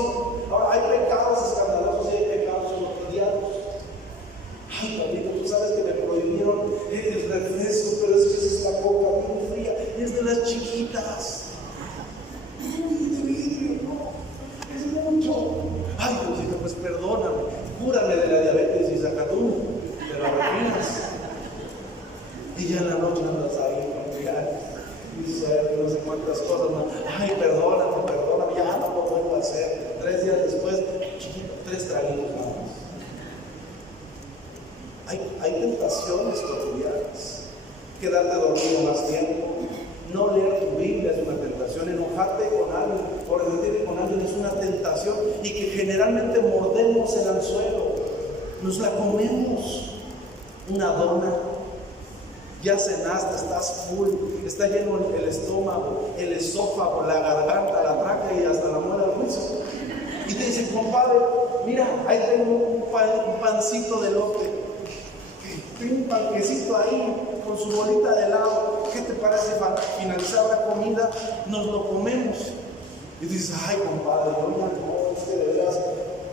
Ahora, hay pecados escandalosos y hay pecados odiados. Ay, papito, tú sabes que me prohibieron el refresco, pero es que esa es la coca muy fría, es de las chiquitas. De vidrio, no, es mucho. Ay, Diosito, pues perdóname, cúrame de la diabetes y saca tú, te la refieres. Y ya en la noche andas ahí familiares. Dice, no sé cuántas cosas más. Ay, perdóname, ya no lo vuelvo a hacer. 3 días después, chiquito, 3 traguitos nada más. Hay tentaciones cotidianas. Quedarte dormido más tiempo, no leer tu Biblia es una tentación, enojarte con alguien o resentirte con alguien es una tentación, y que generalmente mordemos el anzuelo, nos la comemos. Una dona. Ya cenaste, estás full, está lleno el estómago, el esófago, la garganta, la tráquea y hasta la muela del juicio. Y te dicen: compadre, mira, ahí tengo un pancito de elote, tengo un panquecito ahí con su bolita de helado. ¿Qué te parece? Para finalizar la comida, nos lo comemos. Y dices: ay, compadre, yo ya no, es que de veras.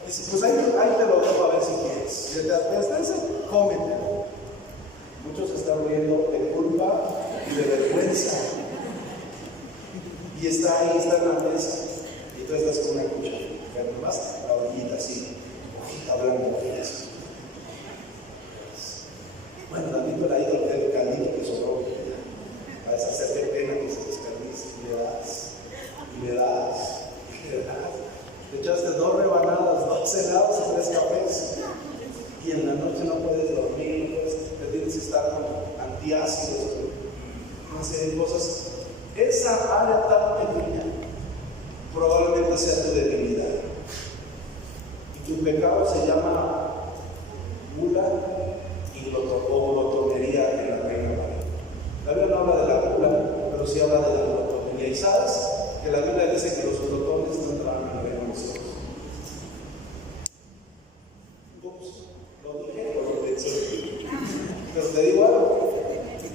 Dice: pues ahí te lo dejo a ver si quieres. Si te apetece, cómetelo. Muchos están riendo de culpa y de vergüenza. Y está ahí, está en la mesa. Y tú estás con una cuchara. Pero más la orillita así, hojita blanca, así. Bueno, tantito la ida del caldito que sobró. Para hacerte pena que se desperdicie. Y le das. Te echaste 2 rebanadas, 2 helados y 3 cafés. Y en la noche no puedes dormir, te tienes que estar con antiácidos, una serie de cosas. Esa área tan pequeña probablemente sea tu debilidad. Y tu pecado se llama gula y glotonería en la Reina Valera. La Biblia no habla de la gula, pero sí habla de la glotonería. Y sabes que la Biblia dice que los glotones no entrarán en la reina de los cielos. Pero te digo algo,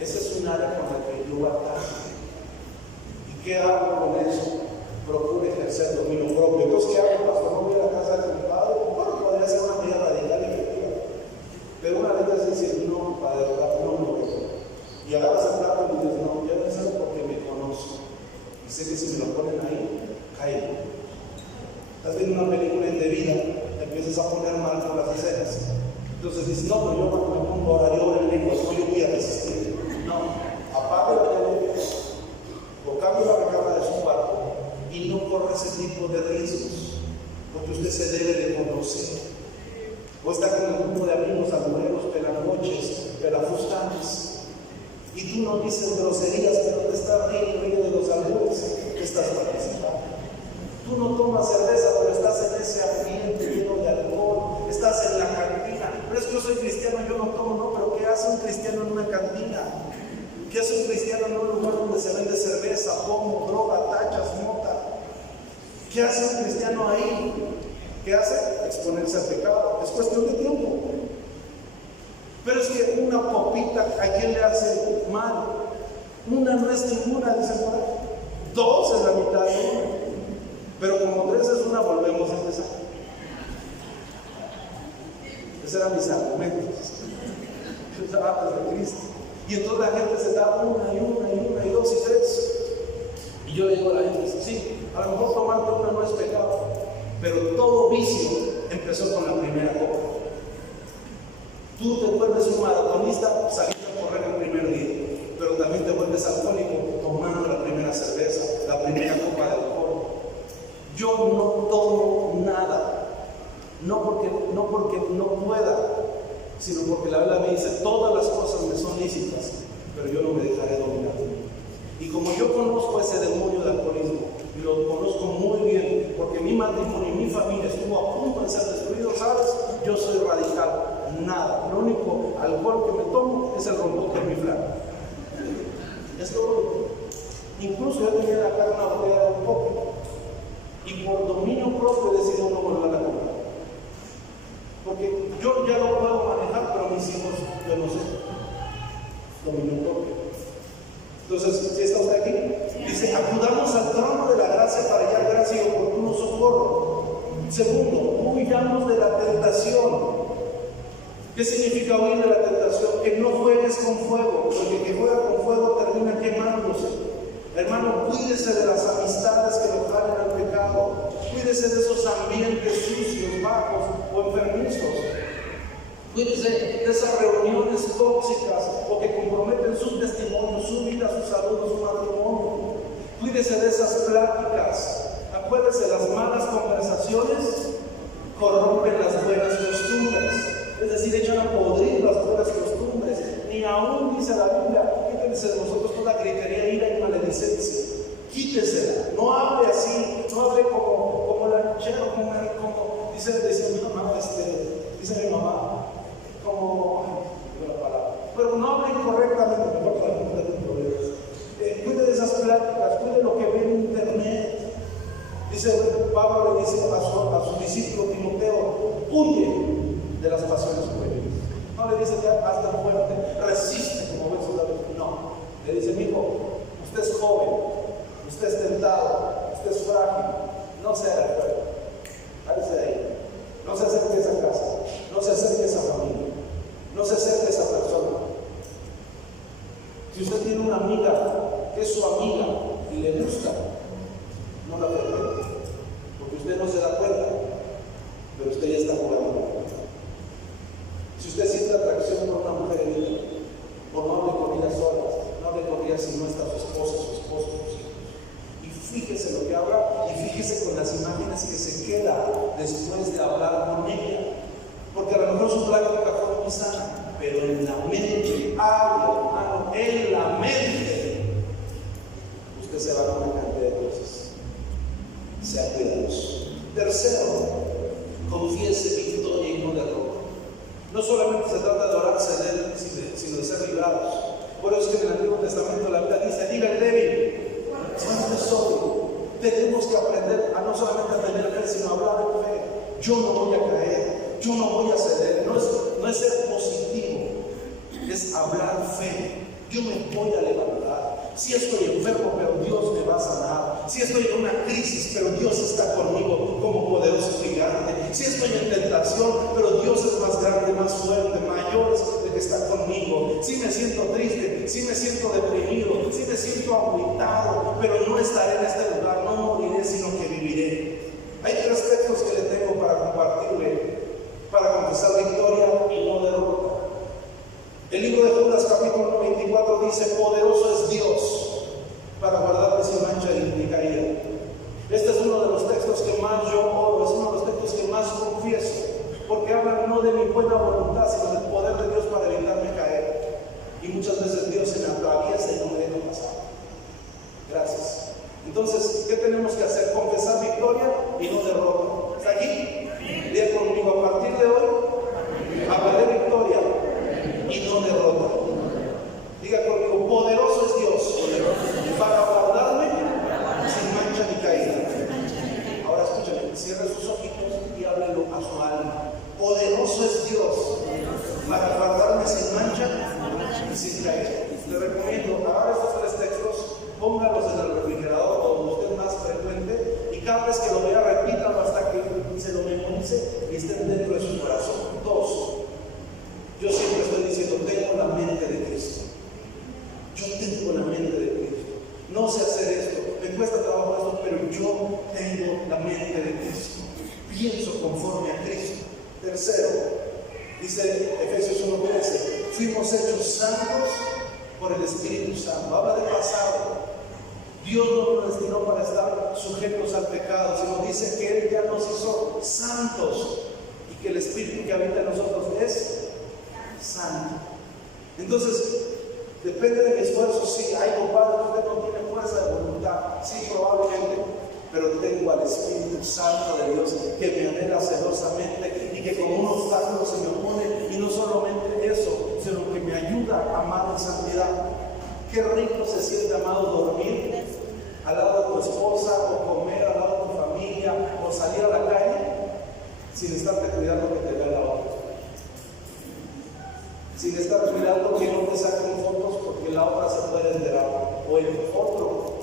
esa es un área con la que yo batallo. ¿Y qué hago con eso? Procuro ejercer dominio propio. Entonces, ¿qué hago, pastor? No voy a la casa de mi padre. Bueno, podría ser una medida radical y efectiva. Pero una vez es decir: no, padre, no. Y agarras el plato y dices: no, yo no sé porque me conozco. Y sé que si me lo ponen ahí, caigo. Estás viendo una película indebida, empiezas a poner mal por las escenas. Entonces dices: no, pero yo cuando me pongo a orar en lengua, no, yo voy a resistir. No, apaga la tele o cambia la recámara de su cuarto y no corre ese tipo de riesgos, porque usted se debe de conocer. O está con un grupo de amigos, abuelos, pelanoches, pelafustanes, Y tú no dices groserías, pero te estás riendo de los albures que estás participando. Tú no tomas cerveza, pero estás en ese ambiente lleno de alcohol, estás en la cantina. Pero es que yo soy cristiano, yo no tomo, no, pero ¿qué hace un cristiano en una cantina? ¿Qué hace un cristiano en un lugar donde se vende cerveza, pomo, droga, tachas, mota? ¿Qué hace un cristiano ahí? ¿Qué hace? Exponerse al pecado. Es cuestión de tiempo. Pero es que una copita, ¿a quién le hace mal? Una no es ninguna, dicen por ahí. Dos es la mitad de una. Pero como tres es una, volvemos a empezar. Esos eran mis argumentos. Yo estaba antes de Cristo. Y entonces la gente se da una y dos y tres. Y yo le digo a la gente, sí, a lo mejor tomarte una no es pecado, pero todo vicio empezó con la primera copa. Tú te vuelves un maratonista saliendo a correr el primer día, pero también te vuelves alcohólico tomando la primera cerveza, la primera copa de alcohol. Yo no tomo nada, no porque no pueda, sino porque la Biblia me dice, todas las cosas me son lícitas, pero yo no me dejaré dominar. Y como yo conozco ese demonio de alcoholismo, y lo conozco muy bien, porque mi matrimonio y mi familia estuvo a punto de ser destruido, ¿sabes? Yo soy radical, nada. Lo único alcohol que me tomo es el rombón de mi flaco. Es todo. Incluso yo tenía la carne botella un poco, y por dominio propio he decidido no volver a comprar. Porque yo ya lo puedo manejar, pero mis hijos, yo no sé. Dominio propio. Entonces, ¿sí está usted aquí? Dice, acudamos al trono de la gracia para hallar gracia y oportuno socorro. Segundo, huyamos de la tentación. ¿Qué significa huir de la tentación? Que no juegues con fuego, porque el que juega con fuego termina quemándose. Hermano, cuídese de las amistades que lo jalen al pecado. Cuídese de esos ambientes sucios, bajos o enfermizos. Cuídese de esas reuniones tóxicas o que comprometen sus testimonios, su vida, su salud, su matrimonio. Cuídese de esas pláticas. Acuérdese, las malas conversaciones corrompen las buenas costumbres. Es decir, echan a podrir las buenas costumbres. Ni aún dice la Biblia, quítense de nosotros toda gritería, ira y maledicencia. Quítesela. No hable así, no hable como lanchero, como dice mi mamá, dice mi mamá. Pero no hable incorrectamente, mejor para no tener problemas. Cuide de esas pláticas, cuide lo que ve en internet. Dice Pablo, le dice a su discípulo Timoteo, huye de las pasiones juveniles. No le dice ya hasta fuerte, resiste como buen soldado. No, le dice, mi hijo, usted es joven, usted es tentado, usted es frágil, no sea de acuerdo. Hágase de ahí. No se acerque a esa casa, no se acerque a esa familia, no se acerque a esa persona. Si usted tiene una amiga que es su amiga y le gusta, no la frecuente, porque usted no se da cuenta, pero usted ya está jugando. Si usted siente atracción por una mujer herida, o no hable con ella solas, no hable con ella si no está su esposa, su esposo, sus hijos. Y fíjese lo que habla y fíjese con las imágenes que se queda después de hablar con ella. Porque a lo mejor su plática fue muy sana, pero en la mente, hermano, en la mente, usted se va con una cantidad de cosas. Sea cuidadoso. Tercero, confiese victoria y no derrota. No solamente se trata de orarse de él, sino de ser librados. Por eso es que en el Antiguo Testamento la Biblia dice, diga el débil, fuerte soy. Tenemos que aprender a no solamente a tener fe, sino a hablar en fe. Yo no voy a caer, yo no voy a ceder. No es ser positivo, es hablar fe. Yo me voy a levantar. Si estoy enfermo, pero Dios me va a sanar. Si estoy en una crisis, pero Dios está conmigo como poderoso gigante. Si estoy en tentación, pero Dios es más grande, más fuerte, mayor es el que está conmigo. Si me siento triste, si me siento deprimido, si me siento agüitado, pero no estaré en este lugar, no moriré, sino que viviré. Hay tres textos que le tengo para compartirle, para confesar victoria y no derrota. El libro de Judas capítulo 24 dice, poderoso es Dios para guardarme sin mancha ni caída. Este es uno de los textos que más yo oro, es uno de los textos que más confieso, porque hablan no de mi buena voluntad, sino del poder de Dios para evitarme caer. Y muchas veces Dios Dios se me atraviesa y no me deja pasar. Gracias. Entonces, ¿qué tenemos que hacer? Confesar victoria y no derrota. ¿Está aquí? Diga conmigo, a partir de hoy, hablaré victoria y no derrota. Diga conmigo, poderoso es Dios para guardarme sin mancha ni caída. Ahora escúchame, cierre sus ojitos y háblelo a su alma. Poderoso es Dios para guardarme sin mancha y sin caída. Le recomiendo, agarre estos 3 textos, póngalos en el refrigerador o donde usted más frecuente, y cada vez que lo vea, repítalo hasta que se lo memorice y estén dentro de su corazón. 2. Yo siempre estoy diciendo, tengo la mente de Cristo. Yo tengo la mente de Cristo. No sé hacer esto, me cuesta trabajo esto, pero yo tengo la mente de Cristo. Pienso conforme a Cristo. 3, dice Efesios 1:13, fuimos hechos santos por el Espíritu Santo. Habla de pasado. Dios no nos destinó para estar sujetos al pecado, sino dice que Él ya nos hizo santos y que el Espíritu que habita en nosotros es santo. Entonces, depende de mi esfuerzo. Sí, ay, compadre, usted no tiene fuerza de voluntad. Sí, probablemente, pero tengo al Espíritu Santo de Dios que me anhela celosamente y que como un obstáculo se me opone, y no solamente eso, sino que me ayuda a amar en santidad. Qué rico se siente, amado, dormir al lado de tu esposa, o comer al lado de tu familia, o salir a la calle sin estarte cuidando que te vea la otra, sin estar cuidando que no te saquen fotos porque la otra se puede enterar, o el otro.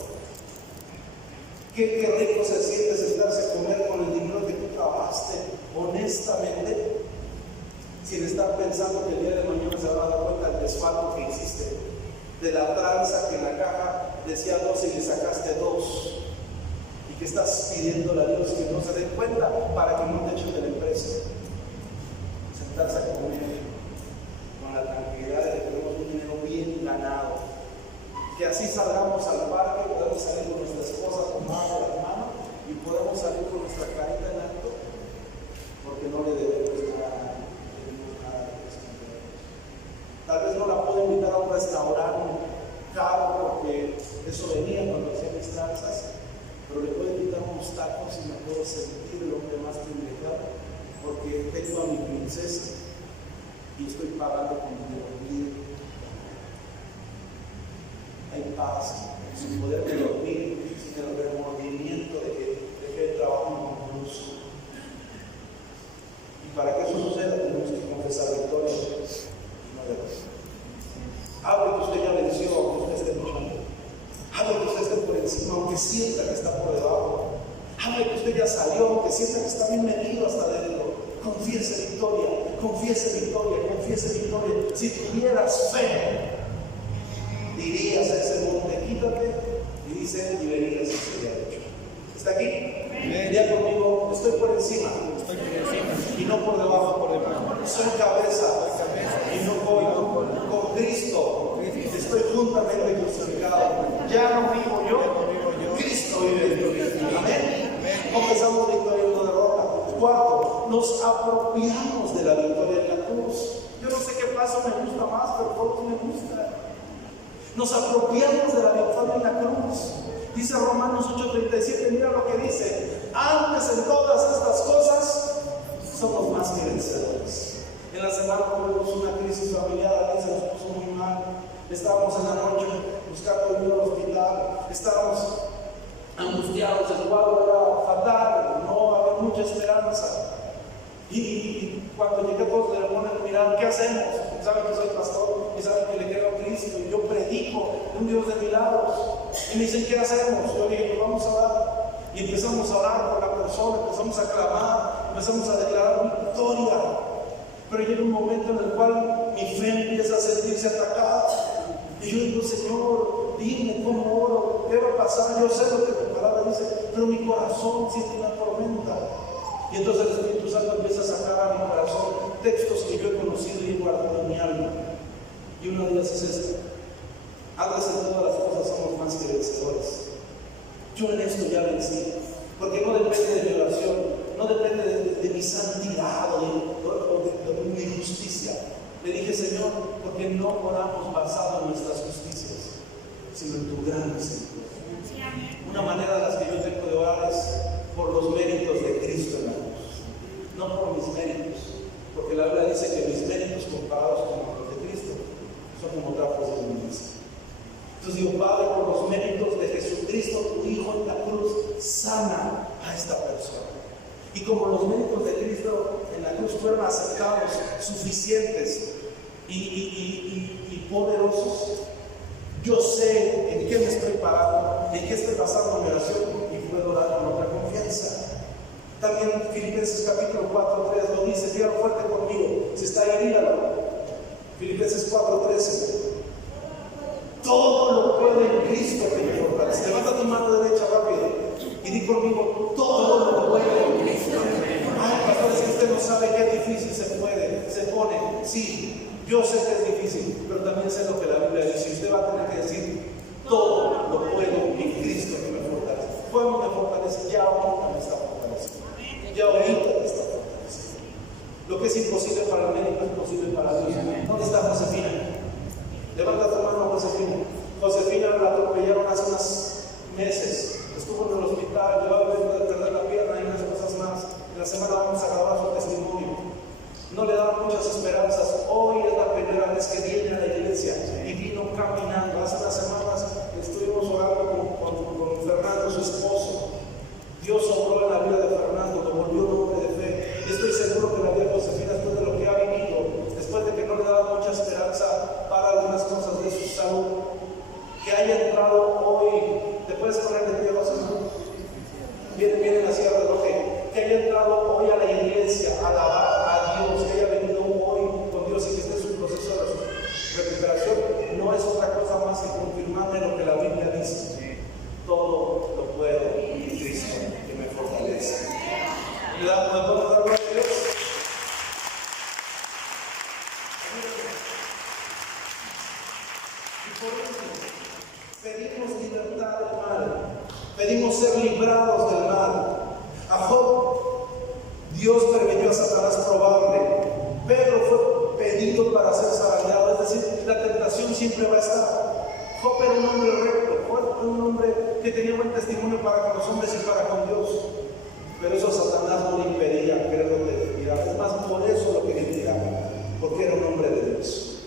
Qué rico se siente sentarse a comer con el dinero que tú trabajaste honestamente, sin estar pensando que el día de mañana se van a dar cuenta del desfalco que hiciste, de la tranza que en la caja decía 2 y le sacaste 2, y que estás pidiéndole a Dios que no se den cuenta para que no te echen de la empresa. Sentarse a comer con la tranquilidad de que tenemos un dinero bien ganado, que así salgamos al parque, podemos salir con nuestra esposa tomada de la mano y podemos salir con nuestra carita en alto, porque no le debemos nada. Tal vez no la puedo invitar a un restaurante caro, porque eso venía cuando hacía mis tranzas, pero le puedo invitar unos tacos y me puedo sentir el hombre más privilegiado, porque tengo a mi princesa y estoy pagando con dinero libre. Hay paz, sin poder dormir, sin el remordimiento de que dejé el trabajo inconcluso. Y para que eso suceda, tenemos que confesar victoria y no derrota. Hable que usted ya venció, aunque usted esté luchando. Hable que usted esté por encima, aunque sienta que está por debajo. Hable que usted ya salió, aunque sienta que está bien metido hasta adentro. Confiese victoria, confiese victoria, confiese victoria. Si tuvieras fe, dirías a ese monte, quítate, y dice, y verías y sería hecho. ¿Está aquí? Diga conmigo, estoy por encima, y no por debajo, soy cabeza, y no con Cristo, estoy juntamente crucificado. Ya no vivo yo, Cristo vive en mí. Amén. Confesamos victoria y no derrota. 4, nos apropiamos de la victoria en la cruz. Yo no sé qué paso me gusta más, pero todos me gustan. Nos apropiamos de la victoria en la cruz. Dice Romanos 8:37, mira lo que dice: antes en todas estas cosas somos más que vencedores. En la semana tuvimos una crisis familiar, alguien se nos puso muy mal, estábamos en la noche buscando ir al hospital, estábamos angustiados, el cuadro era fatal, no había mucha esperanza. Y cuando llegué todos le ponen a mirar, ¿qué hacemos? Saben que soy pastor y saben que le creo a Cristo y yo predico un Dios de milagros. Y me dicen, ¿qué hacemos? Yo dije, pues vamos a orar. Y empezamos a orar por la persona, empezamos a clamar, empezamos a declarar victoria. Pero llega un momento en el cual mi fe empieza a sentirse atacada. Y yo digo, Señor, dime cómo oro, qué va a pasar. Yo sé lo que tu palabra dice, pero mi corazón siente una tormenta. Y entonces el Espíritu Santo empieza a sacar a mi corazón textos que yo he conocido y he guardado en mi alma. Y uno de ellos es este: antes en todas las cosas somos más que vencedores. Yo en esto ya vencí, porque no depende de mi oración, no depende de mi santidad o de mi justicia. Le dije, Señor, porque no oramos basado en nuestras justicias, sino en tu gran misericordia. Una manera de las que yo tengo de orar es por los méritos de Cristo en la cruz, no por mis méritos, porque la Biblia dice que mis méritos comparados con los de Cristo son como trapos de inmundicia. Entonces digo, Padre, por los méritos de Jesucristo, tu Hijo en la cruz, sana a esta persona. Y como los méritos de Cristo en la cruz fueron aceptados, suficientes y poderosos, yo sé en qué me estoy parando, en qué estoy basando mi oración y puedo orar con otra confianza. También Filipenses capítulo 4:3 lo dice, dígalo fuerte conmigo, si está ahí, dígalo. Filipenses 4:13. Todo lo puedo en Cristo que me fortalece. Levanta tu mano derecha rápido y di conmigo, todo lo puedo en Cristo. Ay, pastor, es que usted no sabe qué difícil se pone. Sí, yo sé que es difícil, pero también sé lo que la Biblia dice. Usted va a tener que decir, todo lo puedo en Cristo que me fortalece. ¿Cómo me fortalece? Ya ahorita me está fortaleciendo. Ya ahorita me está fortaleciendo. Lo que es imposible para el médico es posible para Dios. ¿Dónde está Josefina? Levanta tu mano, Josefina. Josefina la atropellaron hace unos meses. Estuvo en el hospital, llevaba de perder la pierna y unas cosas más. En la semana vamos a grabar su testimonio. No le daban muchas esperanzas. Hoy es la primera vez que viene a la iglesia y vino caminando. Hace unas semanas estuvimos orando con Fernando, su esposo. Dios obró en la vida de Fernando, lo volvió un hombre de fe. Y estoy seguro que la vida de Josefina, después de lo que ha vivido, después de que no le daba mucha esperanza para algunas cosas de su salud, que haya entrado hoy, ¿te puedes poner de pie, Josefina? Vienen así a reloj, que haya entrado hoy a la iglesia, a alabar a Dios, que haya venido hoy con Dios y que esté en su proceso de recuperación, no es otra cosa más que confirmarme lo que la Biblia dice. Todo lo puedo en Cristo que me fortalece. ¿Me podemos dar gloria a Dios? Y por último, pedimos libertad del mal, pedimos ser librados del mal. A Job, Dios permitió a Satanás probarle. Pedro fue pedido para ser zarandeado, es decir, la tentación siempre va a estar. Job era un hombre recto, fue un hombre que tenía buen testimonio para con los hombres y para con Dios. Pero eso a Satanás no le impedía quererlo tirar. Es más, por eso lo quería tirar, porque era un hombre de Dios.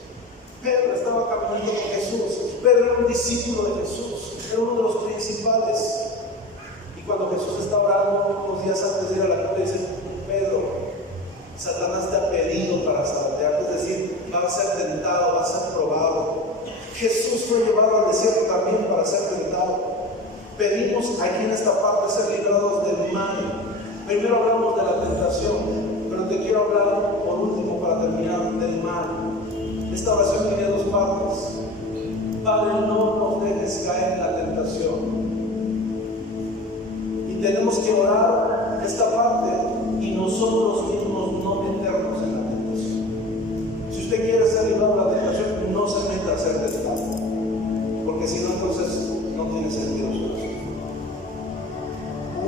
Pedro estaba caminando con Jesús. Pedro era un discípulo de Jesús, era uno de los principales. Y cuando Jesús está orando, unos días antes de ir a la cruz, dice: Pedro, Satanás te ha pedido para zarandearte, es decir, va a ser tentado, va a ser probado. Jesús fue llevado al desierto también para ser tentado. Pedimos aquí en esta parte ser librados del mal. Primero hablamos de la tentación, pero te quiero hablar por último para terminar del mal. Esta oración tiene dos partes. Padre, no nos dejes caer en la tentación. Y tenemos que orar esta parte y nosotros mismos no meternos en la tentación. Si usted quiere ser librado de la tentación, no se meta a ser tentado, porque si no, entonces no tiene sentido su oración.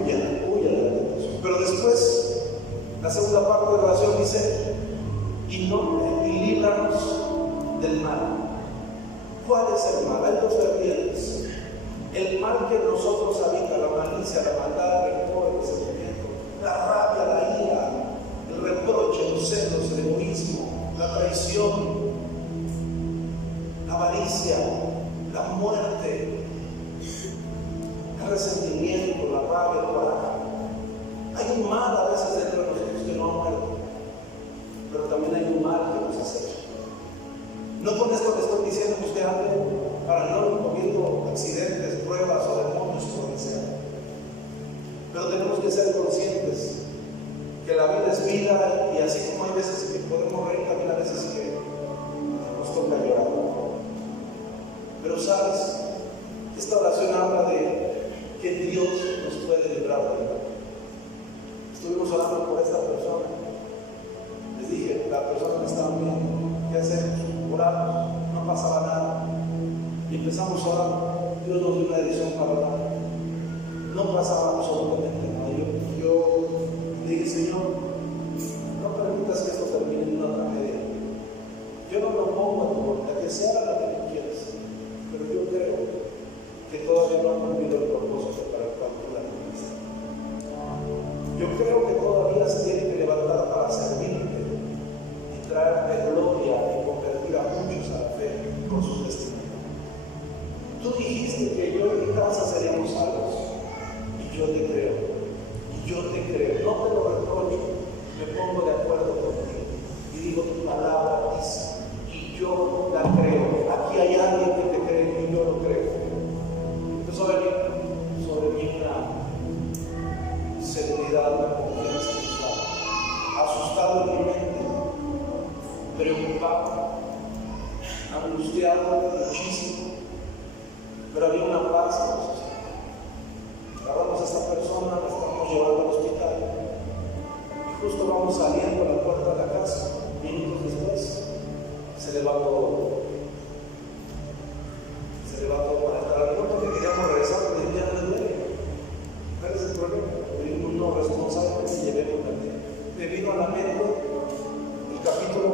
Huya de la tentación. Pero después, la segunda parte de la oración dice: y líbranos del mal. ¿Cuál es el mal? Hay dos vertientes. El mal que en nosotros habita, la malicia, la maldad, el rencor, el resentimiento, la rabia, la ira, el reproche, los celos, el egoísmo, la traición, la avaricia, la muerte, el resentimiento, la rabia, el coraje. Hay un mal a veces dentro de nosotros que no ha muerto, pero también hay un mal que nos acecha. No con esto le estoy diciendo que usted ande para no comiendo accidentes, pruebas o demonios, por lo que sea. Pero tenemos que ser conscientes que la vida es vida, y así como hay veces que podemos reír, también hay veces que nos toca llorar. Pero sabes, esta oración habla de que Dios nos puede librar de la. Estuvimos orando por esta persona. Les dije, la persona que estaba viendo, ¿qué hacemos? Oramos, no pasaba nada. Y empezamos a orar. Dios nos dio una dirección para orar. No pasaba absolutamente nada. Yo dije: Señor, no permitas que esto termine en una tragedia. preocupado, angustiado muchísimo, pero había una paz en nosotros. Agarramos a esta persona, la estamos llevando al hospital y justo vamos saliendo a la puerta de la casa. Minutos después se levantó para entrar al puerto, que queríamos regresar, pero ya no duele. ¿Cuál es el problema? Tuvimos uno responsable y llevemos también. Debido a la mente, el capítulo,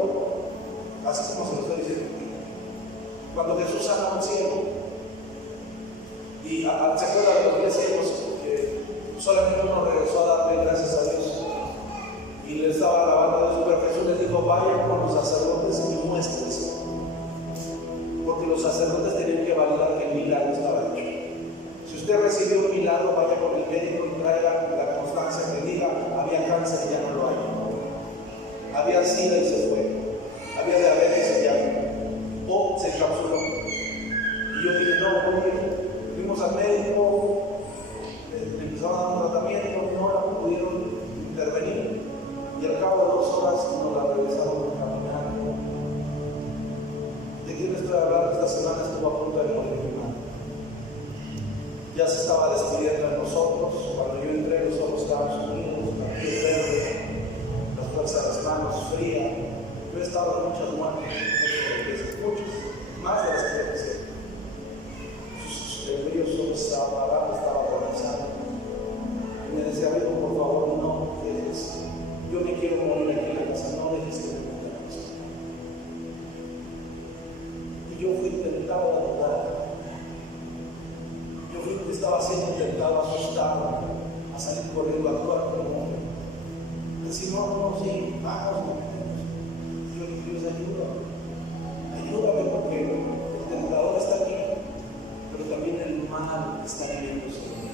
así como se lo estoy diciendo, cuando Jesús sana a un ciego, y se acuerda de los 10 ciegos que solamente uno regresó a darle gracias a Dios y le estaba alabando a Dios, pero Jesús les dijo: vayan con los sacerdotes y muéstrense, porque los sacerdotes tenían que validar que el milagro estaba hecho. Si usted recibió un milagro, vaya con el médico y traiga la constancia que diga: había cáncer y ya no lo hay, había sida y se fue, había diabetes y ya no, o se encapsuló. Y yo dije: no, muy bien. Fuimos al médico, empezaron a dar un tratamiento, no la pudieron intervenir y al cabo de 2 horas nos la regresaron caminando. ¿De quién estoy hablando? Esta semana estuvo a punto de morir mi madre. Ya se estaba despidiendo de nosotros. Cuando yo entré, los ojos estaban sumidos, la piel verde, las fuerzas de las manos frías. Yo he estado en muchas muertes, muchas, más de las que pensé. El brillo solo estaba apagado, estaba agonizando. Y me decía: amigo, por favor, no dejes. Yo me quiero morir aquí en la casa, no dejes que me muera esto. Y yo fui tentado a dudar. Yo estaba siendo tentado, asustado, a salir corriendo, a actuar como hombre. Decir: no, sí, vamos. Yo le dije: Dios, ayúdame, porque el tentador está aquí. Pero también el mal está viendo sobre mí.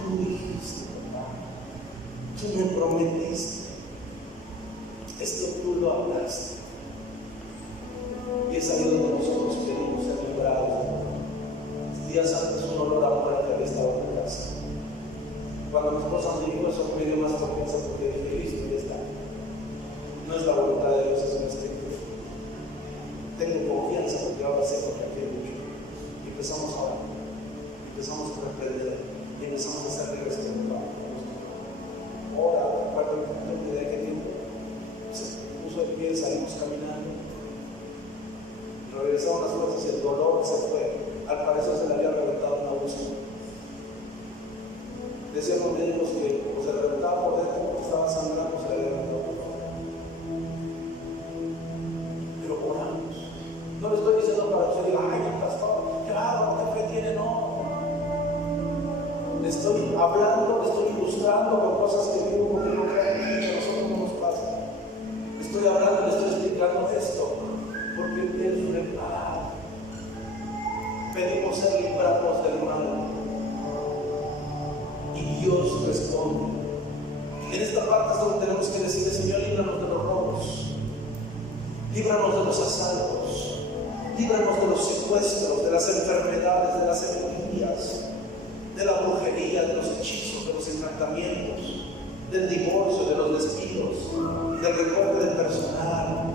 Tú dijiste, papá, tú me prometiste, esto tú lo hablaste. Y es ahí donde nosotros queremos ser librados. Días antes un olor a muerte había estado en la casa. Cuando mi esposa me dijo eso, me dio más confianza, porque dije: listo, ya está. No es la voluntad de Dios, es nuestra. Tengo confianza porque ahora sé lo que aquí he dicho. Empezamos a orar, empezamos a reprender y empezamos a hacer regreso de trabajo. Ahora, para el día que tiempo, se puso de pie, salimos caminando, regresaron las fuerzas y el dolor se fue. Al parecer se le había reventado una úlcera. Decían los médicos que o se reventaba por dentro, porque estaba sangrando, se le había reventado por fuera. Pero oramos. No le estoy diciendo para que usted diga: ay, pastor, claro, ¿qué fe tiene? No. Le estoy hablando, le estoy ilustrando con cosas que vivo, porque no creo que a nosotros no nos pasa. Le estoy hablando, le estoy explicando esto, porque Él es preparado. Pedimos ser librados del mal y Dios responde. En esta parte es donde tenemos que decirle: Señor, líbranos de los robos, líbranos de los asaltos, líbranos de los secuestros, de las enfermedades, de las epidemias, de la brujería, de los hechizos, de los encantamientos, del divorcio, de los despidos, del recorte del personal,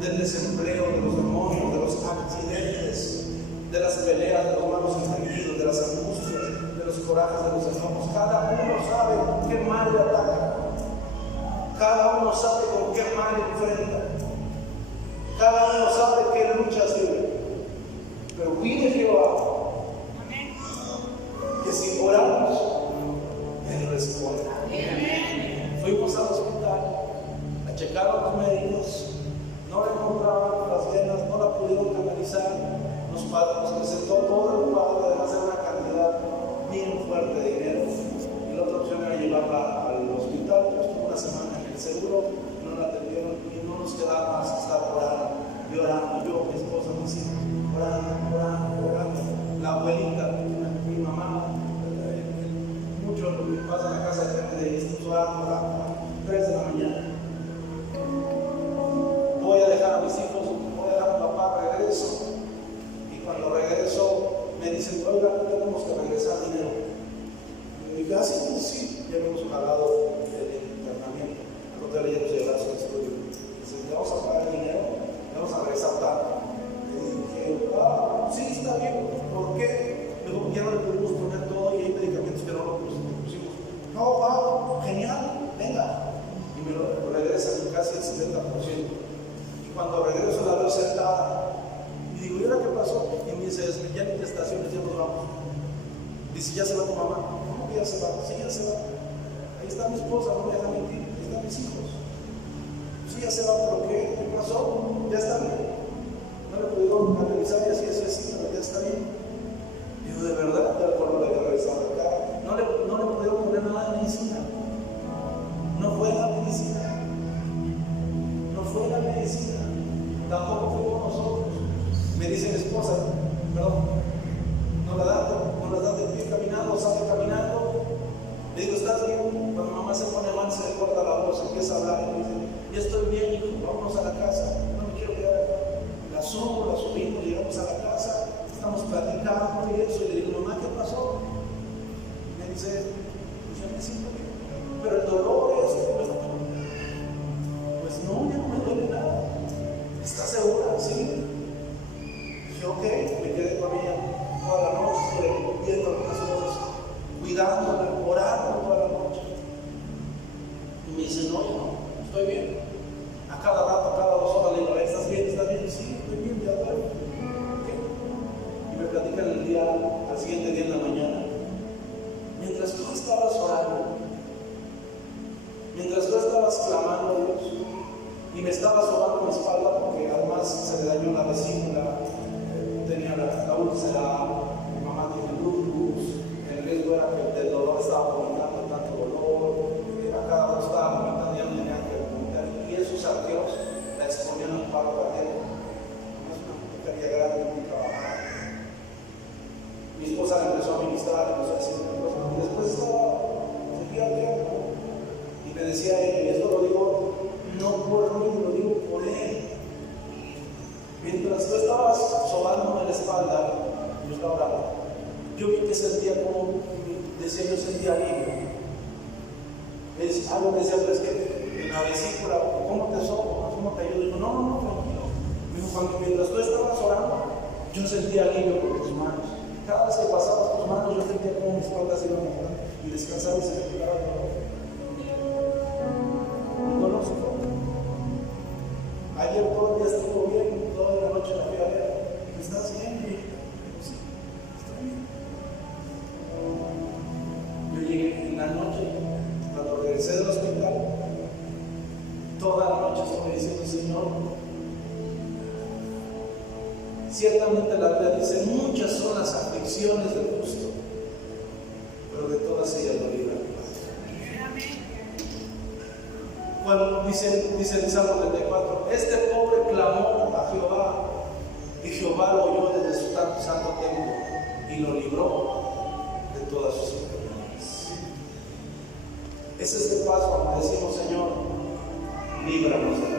del desempleo, de los demonios, de los accidentes, de las peleas, de los malos entendidos, de las angustias, de los corajes, de los enojos. Cada uno sabe qué mal le ataca, cada uno sabe con qué mal le enfrenta, cada uno sabe qué luchas vive. Pero vive Jehová que si oramos, Él responde. Fuimos al hospital a checar a los médicos, no le encontraban las venas, no la pudieron canalizar. Nos presentó todo el cuadro, además de una cantidad bien fuerte de dinero. Y la otra opción era llevarla al hospital, pero estuvo una semana en el seguro, no la atendieron y no nos quedaba más que estar orando, llorando. Yo, mi esposa, mis hijos, orando. La abuelita, mi mamá, mucho lo que pasa en la casa de gente de ellos, orando a 3 de la mañana. Voy a dejar a mis hijos, voy a dejar a mi papá, regreso. Cuando regreso, me dicen: oiga, tenemos que regresar dinero. Y dije: ah, sí, ya hemos pagado el internamiento. Al otro día nos llevaron al estudio. Dicen: le vamos a pagar el 60%. Y cuando regreso la veo sentada. Y digo, ¿y ahora qué pasó? Y me dice, ya ni te estaciones, ya nos vamos. Dice, ¿ya se va tu mamá? ¿Cómo que ya se va? Sí, ya se va. Ahí está mi esposa, no me deja mentir, ahí están mis hijos. Sí, ya se va, ¿pero qué? ¿Qué pasó? Ya está bien. No le pudieron analizar y así, pero ya está bien. Digo, de verdad, ya cuando le regresar acá, no le pudieron poner nada de medicina. No fue la medicina. No fue la medicina. Tampoco fue con nosotros. Me dice mi esposa, perdón, nos la da de pie caminando, sale caminando. Le digo, ¿estás bien? Cuando mamá se pone mal, se le corta la voz, empieza a hablar y me dice, ya estoy bien, hijo, vámonos a la casa. No me quiero quedar acá. La subimos, llegamos a la casa, estamos platicando y eso. Y le digo, mamá, ¿qué pasó? Y me dice, pues ya me siento bien. Pero el dolor es, pues no, ya no me duele nada. ¿Estás segura? Sí. Dije, ok, me quedé con ella toda la noche, estuve viendo algunas cosas, cuidándola, orando toda la noche. Y me dice, no, yo no, estoy bien. A cada rato, a cada 2 horas le digo, ¿estás bien? ¿Estás bien? Sí, estoy bien, ya duermo. ¿Qué? Y me platican al siguiente día en la mañana. Mientras tú estabas orando, mientras tú estabas clamando a Dios, y me estaba sobando mi espalda porque además se le dañó la vesícula, tenía la úlcera, mi mamá tiene lupus, el riesgo era que el dolor estaba aumentando, tanto dolor, a cada rato estaba aumentando, ya no tenía que vomitar, y esos arqueos la exponían al paro cardíaco. Es una mujer grande, muy trabajada. Mi esposa le empezó a ministrar, empezó a decir cosas, y después seguía al tiempo, y me decía ella, y esto lo digo no por mí, lo digo por él. Mientras tú estabas sobándome la espalda, yo estaba orando. Yo vi que sentía como, decía, yo sentía alivio. Algo me decía, pero es que en la vesícula, ¿cómo te sobo? ¿Cómo te ayudo? Digo, no, tranquilo. Mientras tú estabas orando, yo sentía alivio por tus manos. Cada vez que pasabas tus manos, yo sentía como mi espalda se iba mejorando y descansaba y se me quitaba el dolor. El dolor se fue. Ayer todo el día estuvo bien, toda la noche la fui a ver. ¿Estás bien? Sí, estoy bien. Yo llegué en la noche, cuando regresé del hospital, toda la noche estuve diciendo, Señor, ciertamente la Biblia dice, muchas son las aflicciones del justo, pero de todas ellas lo libra mi Padre. Bueno, dice el Salmo 34, este pobre clamó a Jehová, y Jehová lo oyó desde su santo templo, y lo libró de todas sus enfermedades. Ese es el paso cuando decimos, Señor, líbranos de la